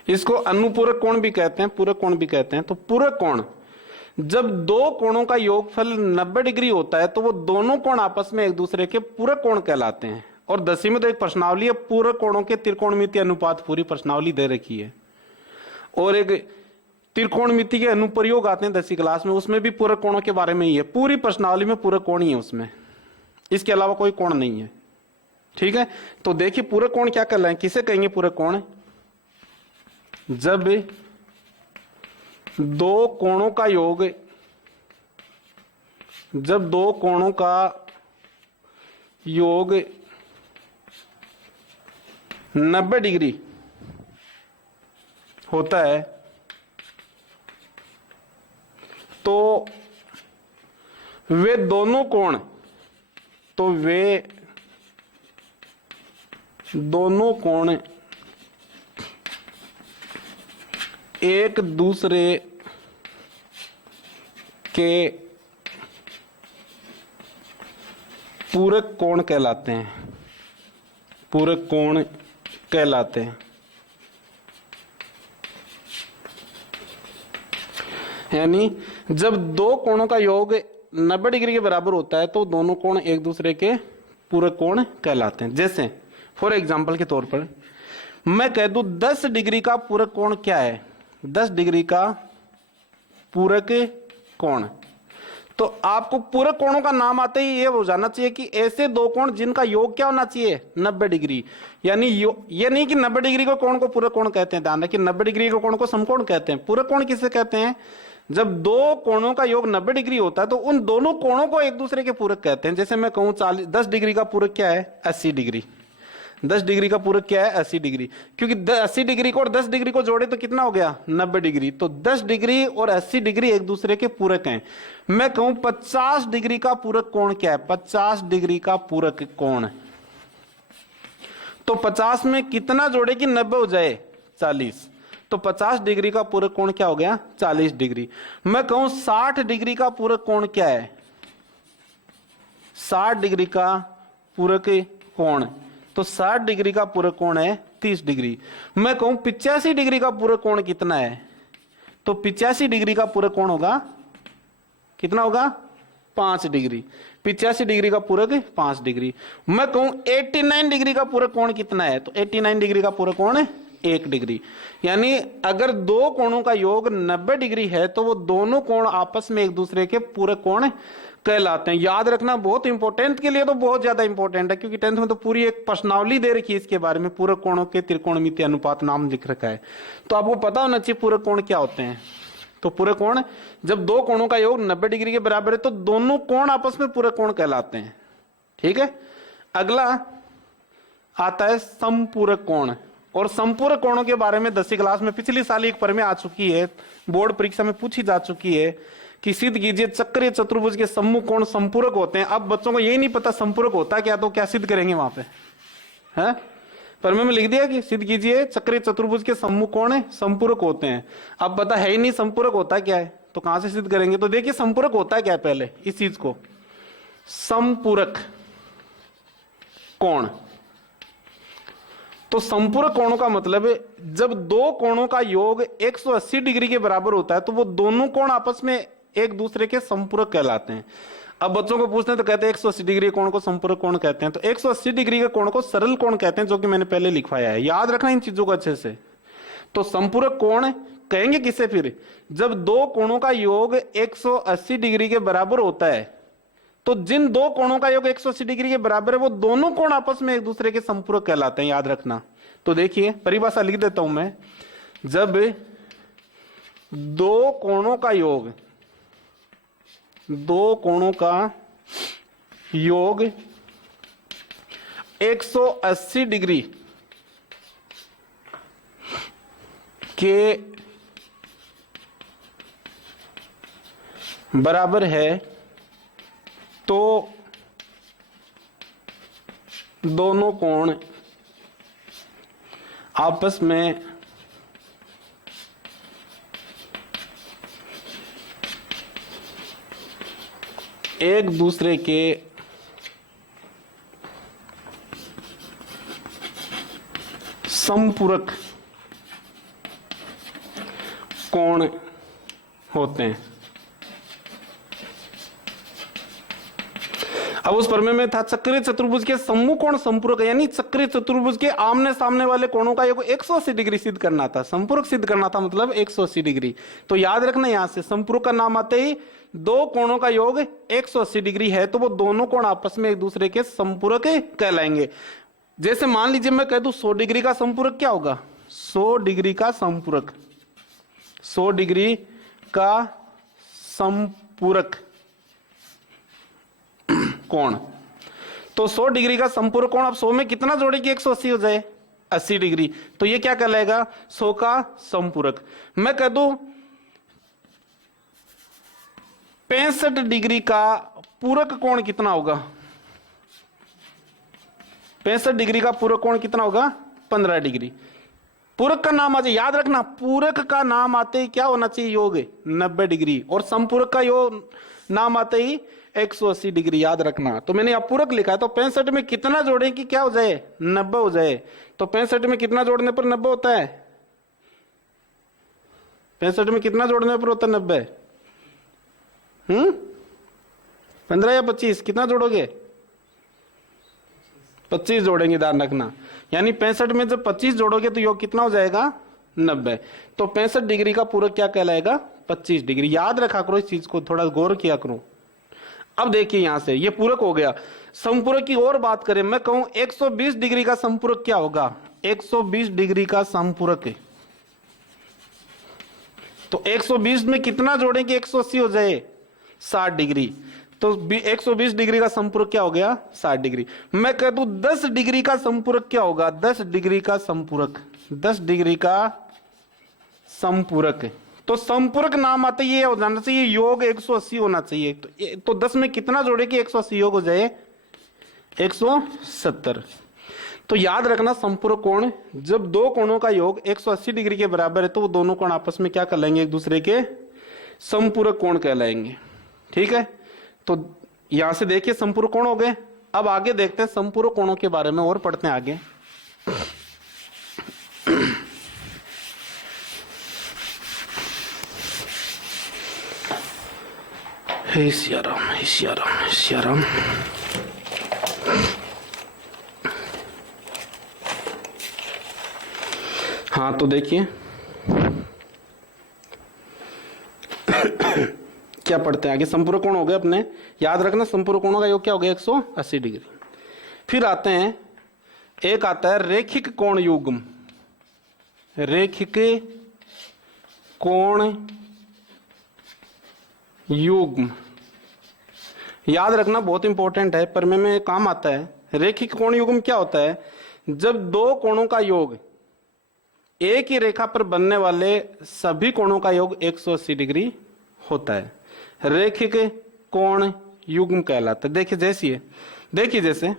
इसको अनुपूरक कोण भी कहते हैं, पूरक कोण भी कहते हैं। तो पूरक कोण, जब दो कोणों का योगफल 90 डिग्री होता है तो वो दोनों कोण आपस में एक दूसरे के पूरक कोण कहलाते हैं। और 10वीं में तो एक प्रश्नावली है पूरक कोणों के त्रिकोणमितीय अनुपात, पूरी प्रश्नावली दे रखी है। और एक त्रिकोणमिति के अनुप्रयोग आते हैं 10वीं क्लास में, उसमें भी पूरक कोणों के बारे में ही है। पूरी प्रश्नावली में पूरक कोण ही है उसमें, इसके अलावा कोई कोण नहीं है। ठीक है, तो देखिए पूरक कोण क्या कहलाए, किसे कहेंगे पूरक कोण? जब दो कोणों का योग, जब दो कोणों का योग 90 डिग्री होता है तो वे दोनों कोण, तो वे दोनों कोण एक दूसरे के पूरक कोण कहलाते हैं, पूरक कोण कहलाते हैं। यानी जब दो कोणों का योग 90 डिग्री के बराबर होता है तो दोनों कोण एक दूसरे के पूरक कोण कहलाते हैं। जैसे फॉर एग्जांपल के तौर पर मैं कह दूं 10 डिग्री का पूरक कोण क्या है? 10 डिग्री का पूरक कोण, तो आपको पूरक कोणों का नाम आते ही ये हो जाना चाहिए कि ऐसे दो कोण जिनका योग क्या होना चाहिए? 90 डिग्री। यानी ये नहीं कि 90 डिग्री को कोण को पूरक कोण कहते हैं, ध्यान रखिए 90 डिग्री के कोण को समकोण कहते हैं। पूरक कोण किसे कहते हैं? जब दो कोणों का योग 90 डिग्री होता है तो उन दोनों कोणों को एक दूसरे के पूरक कहते हैं। जैसे मैं कहूं 10 डिग्री का पूरक क्या है? 80 डिग्री। 10 डिग्री का पूरक क्या है? 80 डिग्री। क्योंकि 80 डिग्री को और 10 डिग्री को जोड़े तो कितना हो गया? 90 डिग्री। तो 10 डिग्री और 80 डिग्री एक दूसरे के पूरक हैं। मैं कहूं 50 डिग्री का पूरक कोण क्या है? 50 डिग्री का पूरक कोण, तो 50 में कितना जोड़े कि 90 हो जाए 40। तो 50 डिग्री का पूरक कोण क्या हो गया 40 डिग्री। मैं कहूं 60 डिग्री का पूरक कोण क्या है 60 डिग्री का पूरक कोण, तो 60 डिग्री का पूरक कोण है 30 डिग्री। मैं कहूं 85 डिग्री का पूरक कोण कितना है, तो 85 डिग्री का पूरक कोण होगा कितना होगा 5 डिग्री। 85 डिग्री का पूरक 5 डिग्री। मैं कहूं 89 डिग्री का पूरक कोण कितना है, तो 89 डिग्री का पूरक कोण 1 डिग्री। यानी अगर दो कोणों का योग 90 डिग्री है तो वो दोनों कोण आपस में एक दूसरे के पूरक कोण कहलाते हैं। याद रखना बहुत इंपॉर्टेंट, के लिए तो बहुत ज्यादा इंपॉर्टेंट है, क्योंकि 10th में तो पूरी एक प्रश्नावली दे रखी है इसके बारे में, पूरक कोणों के त्रिकोणमितीय अनुपात नाम लिख रखा है। तो आपको पता होना चाहिए पूरक कोण क्या होते हैं। तो पूरक कोण जब दो कोणों का योग 90 डिग्री के बराबर है तो दोनों कोण आपस में पूरक कोण कहलाते हैं। ठीक है, अगला आता है समपूरक कोण। और समपूरक कोणों के बारे में 10वीं क्लास में पिछली साल एक पर में आ चुकी है, बोर्ड परीक्षा में पूछी जा चुकी है कि सिद्ध कीजिए चक्रीय चतुर्भुज के सम्मुख कोण संपूरक होते हैं। अब बच्चों को यही नहीं पता संपूरक होता क्या, तो क्या सिद्ध करेंगे वहां पे है, पर में लिख दिया कि सिद्ध कीजिए चक्रीय चतुर्भुज के सम्मुख कोण संपूरक होते हैं। अब पता है ही नहीं संपूरक होता क्या है, तो कहां से सिद्ध करेंगे। तो देखिए संपूरक होता क्या है, पहले इस चीज को संपूरक कोण। तो संपूरक कोणों का मतलब है जब दो कोणों का योग 180 डिग्री के बराबर होता है तो वो दोनों कोण आपस में एक दूसरे के संपूरक कहलाते हैं। अब बच्चों को पूछते हैं तो कहते हैं 180 डिग्री कोण को संपूरक कोण कहते हैं। तो 180 डिग्री के कोण को सरल कोण कहते हैं, जो कि मैंने पहले लिखवाया है। याद रखना इन चीजों को अच्छे से। तो संपूरक कोण कहेंगे किसे फिर, जब दो कोणों का योग 180 डिग्री के बराबर होता है तो जिन दो कोणों का योग 180 डिग्री के बराबर है वो दोनों कोण आपस में एक दूसरे के संपूरक कहलाते हैं। याद रखना। तो देखिए परिभाषा लिख देता हूं मैं, जब दो कोणों का योग 180 डिग्री के बराबर है तो दोनों कोण आपस में एक दूसरे के संपूरक कोण होते हैं। अब उस प्रमेय में था चक्रीय चतुर्भुज के सम्मुख कोण संपूरक, यानी चक्रीय चतुर्भुज के आमने सामने वाले कोणों का योग 180 डिग्री सिद्ध करना था, संपूरक सिद्ध करना था, मतलब 180 डिग्री। तो याद रखना यहां से संपूरक का नाम आते ही दो कोणों का योग 180 डिग्री है तो वो दोनों कोण आपस में एक दूसरे के संपूरक कहलाएंगे। जैसे मान लीजिए मैं कह दूं 100 डिग्री का संपूरक क्या होगा, 100 डिग्री का संपूरक, 100 डिग्री का संपूरक कोण। तो 100 डिग्री का संपूरक कोण, अब 100 में कितना जोड़े कि 180 हो जाए 80 डिग्री, तो ये क्या कहलाएगा 100 का संपूरक। मैं कह दूं 65 डिग्री का पूरक कोण कितना होगा, 65 डिग्री का पूरक कोण कितना होगा 15 डिग्री। पूरक का नाम आ जाए, याद रखना पूरक का नाम आते ही क्या होना चाहिए योग 90 डिग्री, और संपूरक का योग नाम आते ही 180 डिग्री। याद रखना। तो मैंने यहां पूरक लिखा है, तो 65 में कितना जोड़े कि क्या हो जाए 90 हो जाए। तो 65 में कितना जोड़ने पर 90 होता है, 65 में कितना जोड़ने पर होता है 90, 15 या 25, कितना जोड़ोगे 25 जोड़ेंगे, ध्यान रखना। यानी 65 में जब 25 जोड़ोगे तो योग कितना हो जाएगा 90। तो 65 डिग्री का पूरक क्या कहलाएगा 25 डिग्री। याद रखा करो इस चीज को, थोड़ा गौर किया करो। अब देखिए यहां से ये पूरक हो गया। संपूरक की और बात करें, मैं कहूं 120 डिग्री का संपूरक क्या होगा, 120 डिग्री का संपूरक, तो 120 में कितना जोड़ें कि 180 हो जाए 60 डिग्री। तो 120 डिग्री का संपूरक क्या हो गया 60 डिग्री। मैं कह दूं 10 डिग्री का संपूरक क्या होगा, 10 डिग्री का संपूरक, 10 डिग्री का संपूरक। तो संपूरक नाम आते ये हो जाना चाहिए योग 180 होना चाहिए। तो 10 में कितना जोड़े कि 180 योग हो जाए 170। तो याद रखना संपूरक कोण, जब दो कोणों का योग 180 डिग्री के बराबर है तो वो दोनों कोण आपस में क्या कहलाएंगे, एक दूसरे के संपूरक कोण कहलाएंगे। ठीक है, तो यहां से देखिए संपूरक कोण हो गए। अब आगे देखते हैं संपूरक कोणों के बारे में और पढ़ते हैं आगे। हे सियाराम, हे सियाराम, हे सियाराम। हाँ, तो देखिए क्या पढ़ते हैं आगे। संपूरक कोण हो गए अपने, याद रखना संपूरक कोणों का योग क्या हो गया, 180 डिग्री। फिर आते हैं, एक आता है रेखिक कोण युग्म। रेखिक कोण युग्म याद रखना, बहुत इंपॉर्टेंट है, पर में काम आता है। रेखिक कोण युग्म क्या होता है, जब दो कोणों का योग एक ही रेखा पर बनने वाले सभी कोणों का योग 180 डिग्री होता है, रेखिक कोण युग्म कहलाता है। देखिए जैसी है, देखिए जैसे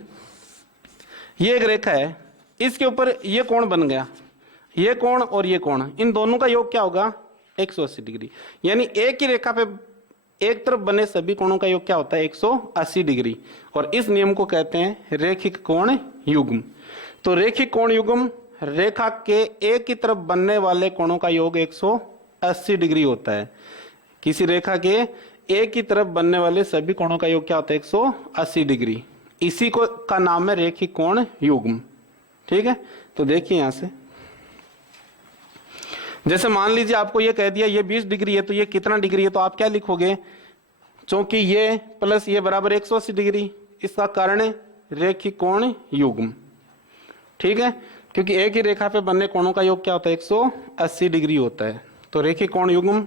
ये एक रेखा है, इसके ऊपर ये कोण बन गया, ये कोण और ये कोण, इन दोनों का योग क्या होगा, 180 डिग्री। यानी एक ही रेखा पे एक तरफ बने सभी कोणों का योग क्या होता है, 180 डिग्री। और इस नियम को कहते हैं रेखिक कोण युग्म। तो रेखिक कोण युग्म, रेखा के एक ही तरफ बनने वाले कोणों का योग 180 डिग्री होता है। किसी रेखा के एक ही तरफ बनने वाले सभी कोणों का योग क्या होता है, 180 डिग्री। इसी को का नाम है रेखिक कोण युग्म। ठीक है, तो देखिए यहां से, जैसे मान लीजिए आपको ये कह दिया ये 20 डिग्री है, तो ये कितना डिग्री है, तो आप क्या लिखोगे, क्योंकि ये प्लस ये बराबर 180 डिग्री, इसका कारण है रेखिक कोण युग्म। ठीक है, क्योंकि एक ही रेखा पे बनने कोणों का योग क्या होता है, 180 डिग्री होता है। तो रेखिक कोण युग्म,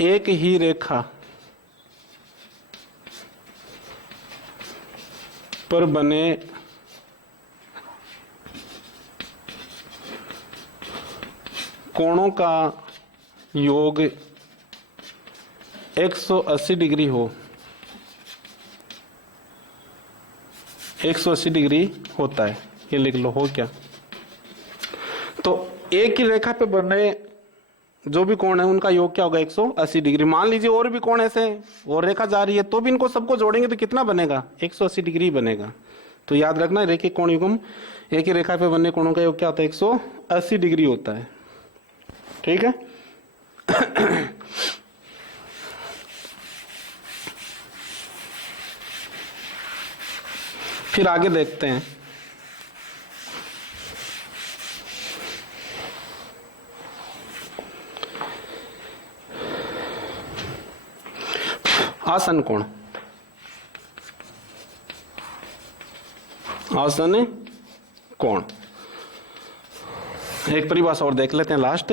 एक ही रेखा पर बने कोणों का योग 180 डिग्री हो, 180 डिग्री होता है। ये लिख लो, हो क्या। तो एक ही रेखा पे बने जो भी कोण है उनका योग क्या होगा, 180 डिग्री। मान लीजिए और भी कोण ऐसे और रेखा जा रही है, तो भी इनको सबको जोड़ेंगे तो कितना बनेगा, 180 डिग्री बनेगा। तो याद रखना रेखिक कोण युग्म, एक ही रेखा पे बनने कोणों का योग क्या होता है, 180 डिग्री होता है। ठीक है। फिर आगे देखते हैं, आसन कोण। आसन कोण, एक परिभाषा और देख लेते हैं लास्ट,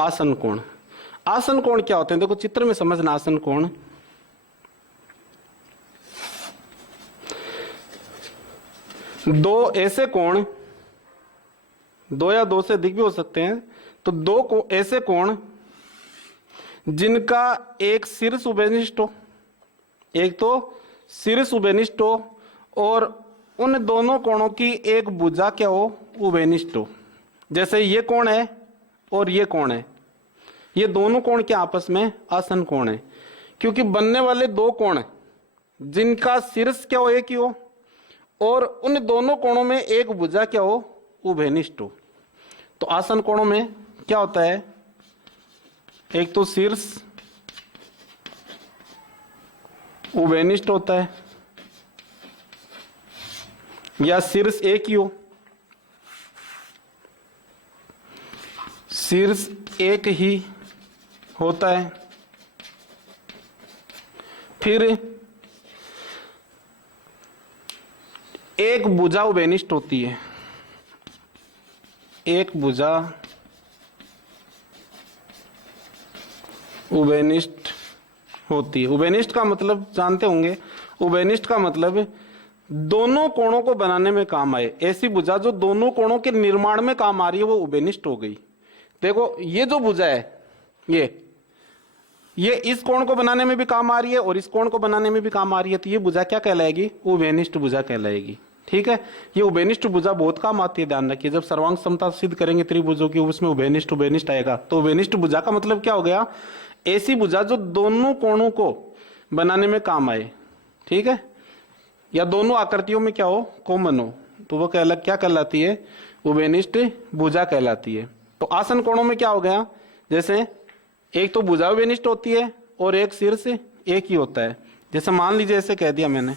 आसन कोण। आसन कोण क्या होते हैं, देखो चित्र में समझना। आसन कोण दो ऐसे कोण, दो या दो से अधिक भी हो सकते हैं, तो दो ऐसे कोण जिनका एक शीर्ष उभयनिष्ठ हो, एक तो शीर्ष उभयनिष्ठ हो, और उन दोनों कोणों की एक भुजा क्या हो, उभयनिष्ठ हो। जैसे ये कोण है और ये कोण है, ये दोनों कोण के आपस में आसन कोण है, क्योंकि बनने वाले दो कोण जिनका शीर्ष क्या हो, एक ही हो, और उन दोनों कोणों में एक भुजा क्या हो, उभयनिष्ठ हो। तो आसन कोणों में क्या होता है, एक तो शीर्ष उभयनिष्ठ होता है, या शीर्ष एक ही हो, शीर्ष एक ही होता है। फिर एक भुजा उभयनिष्ठ होती है, एक भुजा उभयनिष्ठ होती है। उभयनिष्ठ का मतलब जानते होंगे, उभयनिष्ठ का मतलब दोनों कोणों को बनाने में काम आए। ऐसी भुजा जो दोनों कोणों के निर्माण में काम आ रही है वो उभयनिष्ठ हो गई। देखो ये जो भुजा है, ये इस कोण को बनाने में भी काम आ रही है और इस कोण को बनाने में भी काम आ रही है, तो ये भुजा क्या कहलाएगी, उभयनिष्ठ भुजा कहलाएगी। ठीक है। ये उभयनिष्ठ भुजा बहुत काम आती है, ध्यान रखिए। जब सर्वांग समता सिद्ध करेंगे त्रिभुजों की, उसमें उभयनिष्ठ उभयनिष्ठ आएगा। तो उभयनिष्ठ भुजा का मतलब क्या हो गया? ऐसी भुजा जो दोनों कोणों को बनाने में काम आए, ठीक है, या दोनों आकृतियों में क्या हो, कॉमन हो, तो वो क्या कहलाती है? उभयनिष्ठ भुजा कहलाती है। तो आसन कोणों में क्या हो गया? जैसे एक तो भुजा उभयनिष्ठ होती है और एक शीर्ष एक ही होता है। जैसे मान लीजिए ऐसे कह दिया मैंने,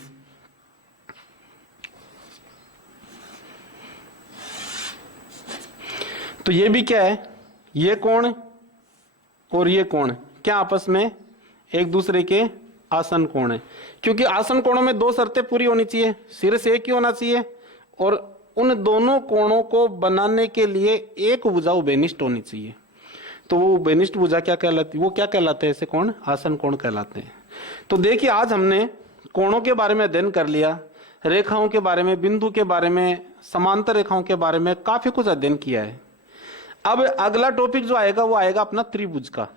तो ये भी क्या है? ये कोण और ये कोण क्या आपस में एक दूसरे के आसन कोण है। क्योंकि आसन कोणों में दो शर्तें पूरी होनी चाहिए, शीर्ष एक ही होना चाहिए और उन दोनों कोणों को बनाने के लिए एक भुजा उभयनिष्ठ होनी चाहिए। तो वो उभयनिष्ठ भुजा क्या कहलाती है? वो क्या कहलाते हैं? ऐसे कोण आसन कोण कहलाते हैं। तो देखिए आज हमने कोणों के बारे में अध्ययन कर लिया, रेखाओं के बारे में, बिंदु के बारे में, समांतर रेखाओं के बारे में काफी कुछ अध्ययन किया है। अब अगला टॉपिक जो आएगा वो आएगा अपना त्रिभुज का।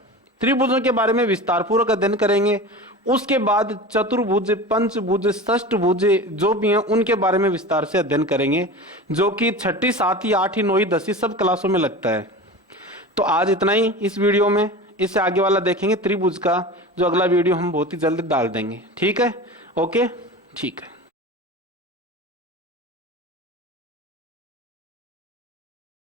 त्रिभुजों के बारे में विस्तार पूर्वक अध्ययन करेंगे। उसके बाद चतुर्भुज, पंचभुज, षष्ठभुज जो भी हैं उनके बारे में विस्तार से अध्ययन करेंगे, जो कि 6ठी, 7वीं, 8वीं, 9वीं, 10वीं सब क्लासों में लगता है। तो आज इतना ही इस वीडियो में। इससे आगे वाला देखेंगे त्रिभुज का, जो अगला वीडियो हम बहुत ही जल्दी डाल देंगे। ठीक है, ओके, ठीक है।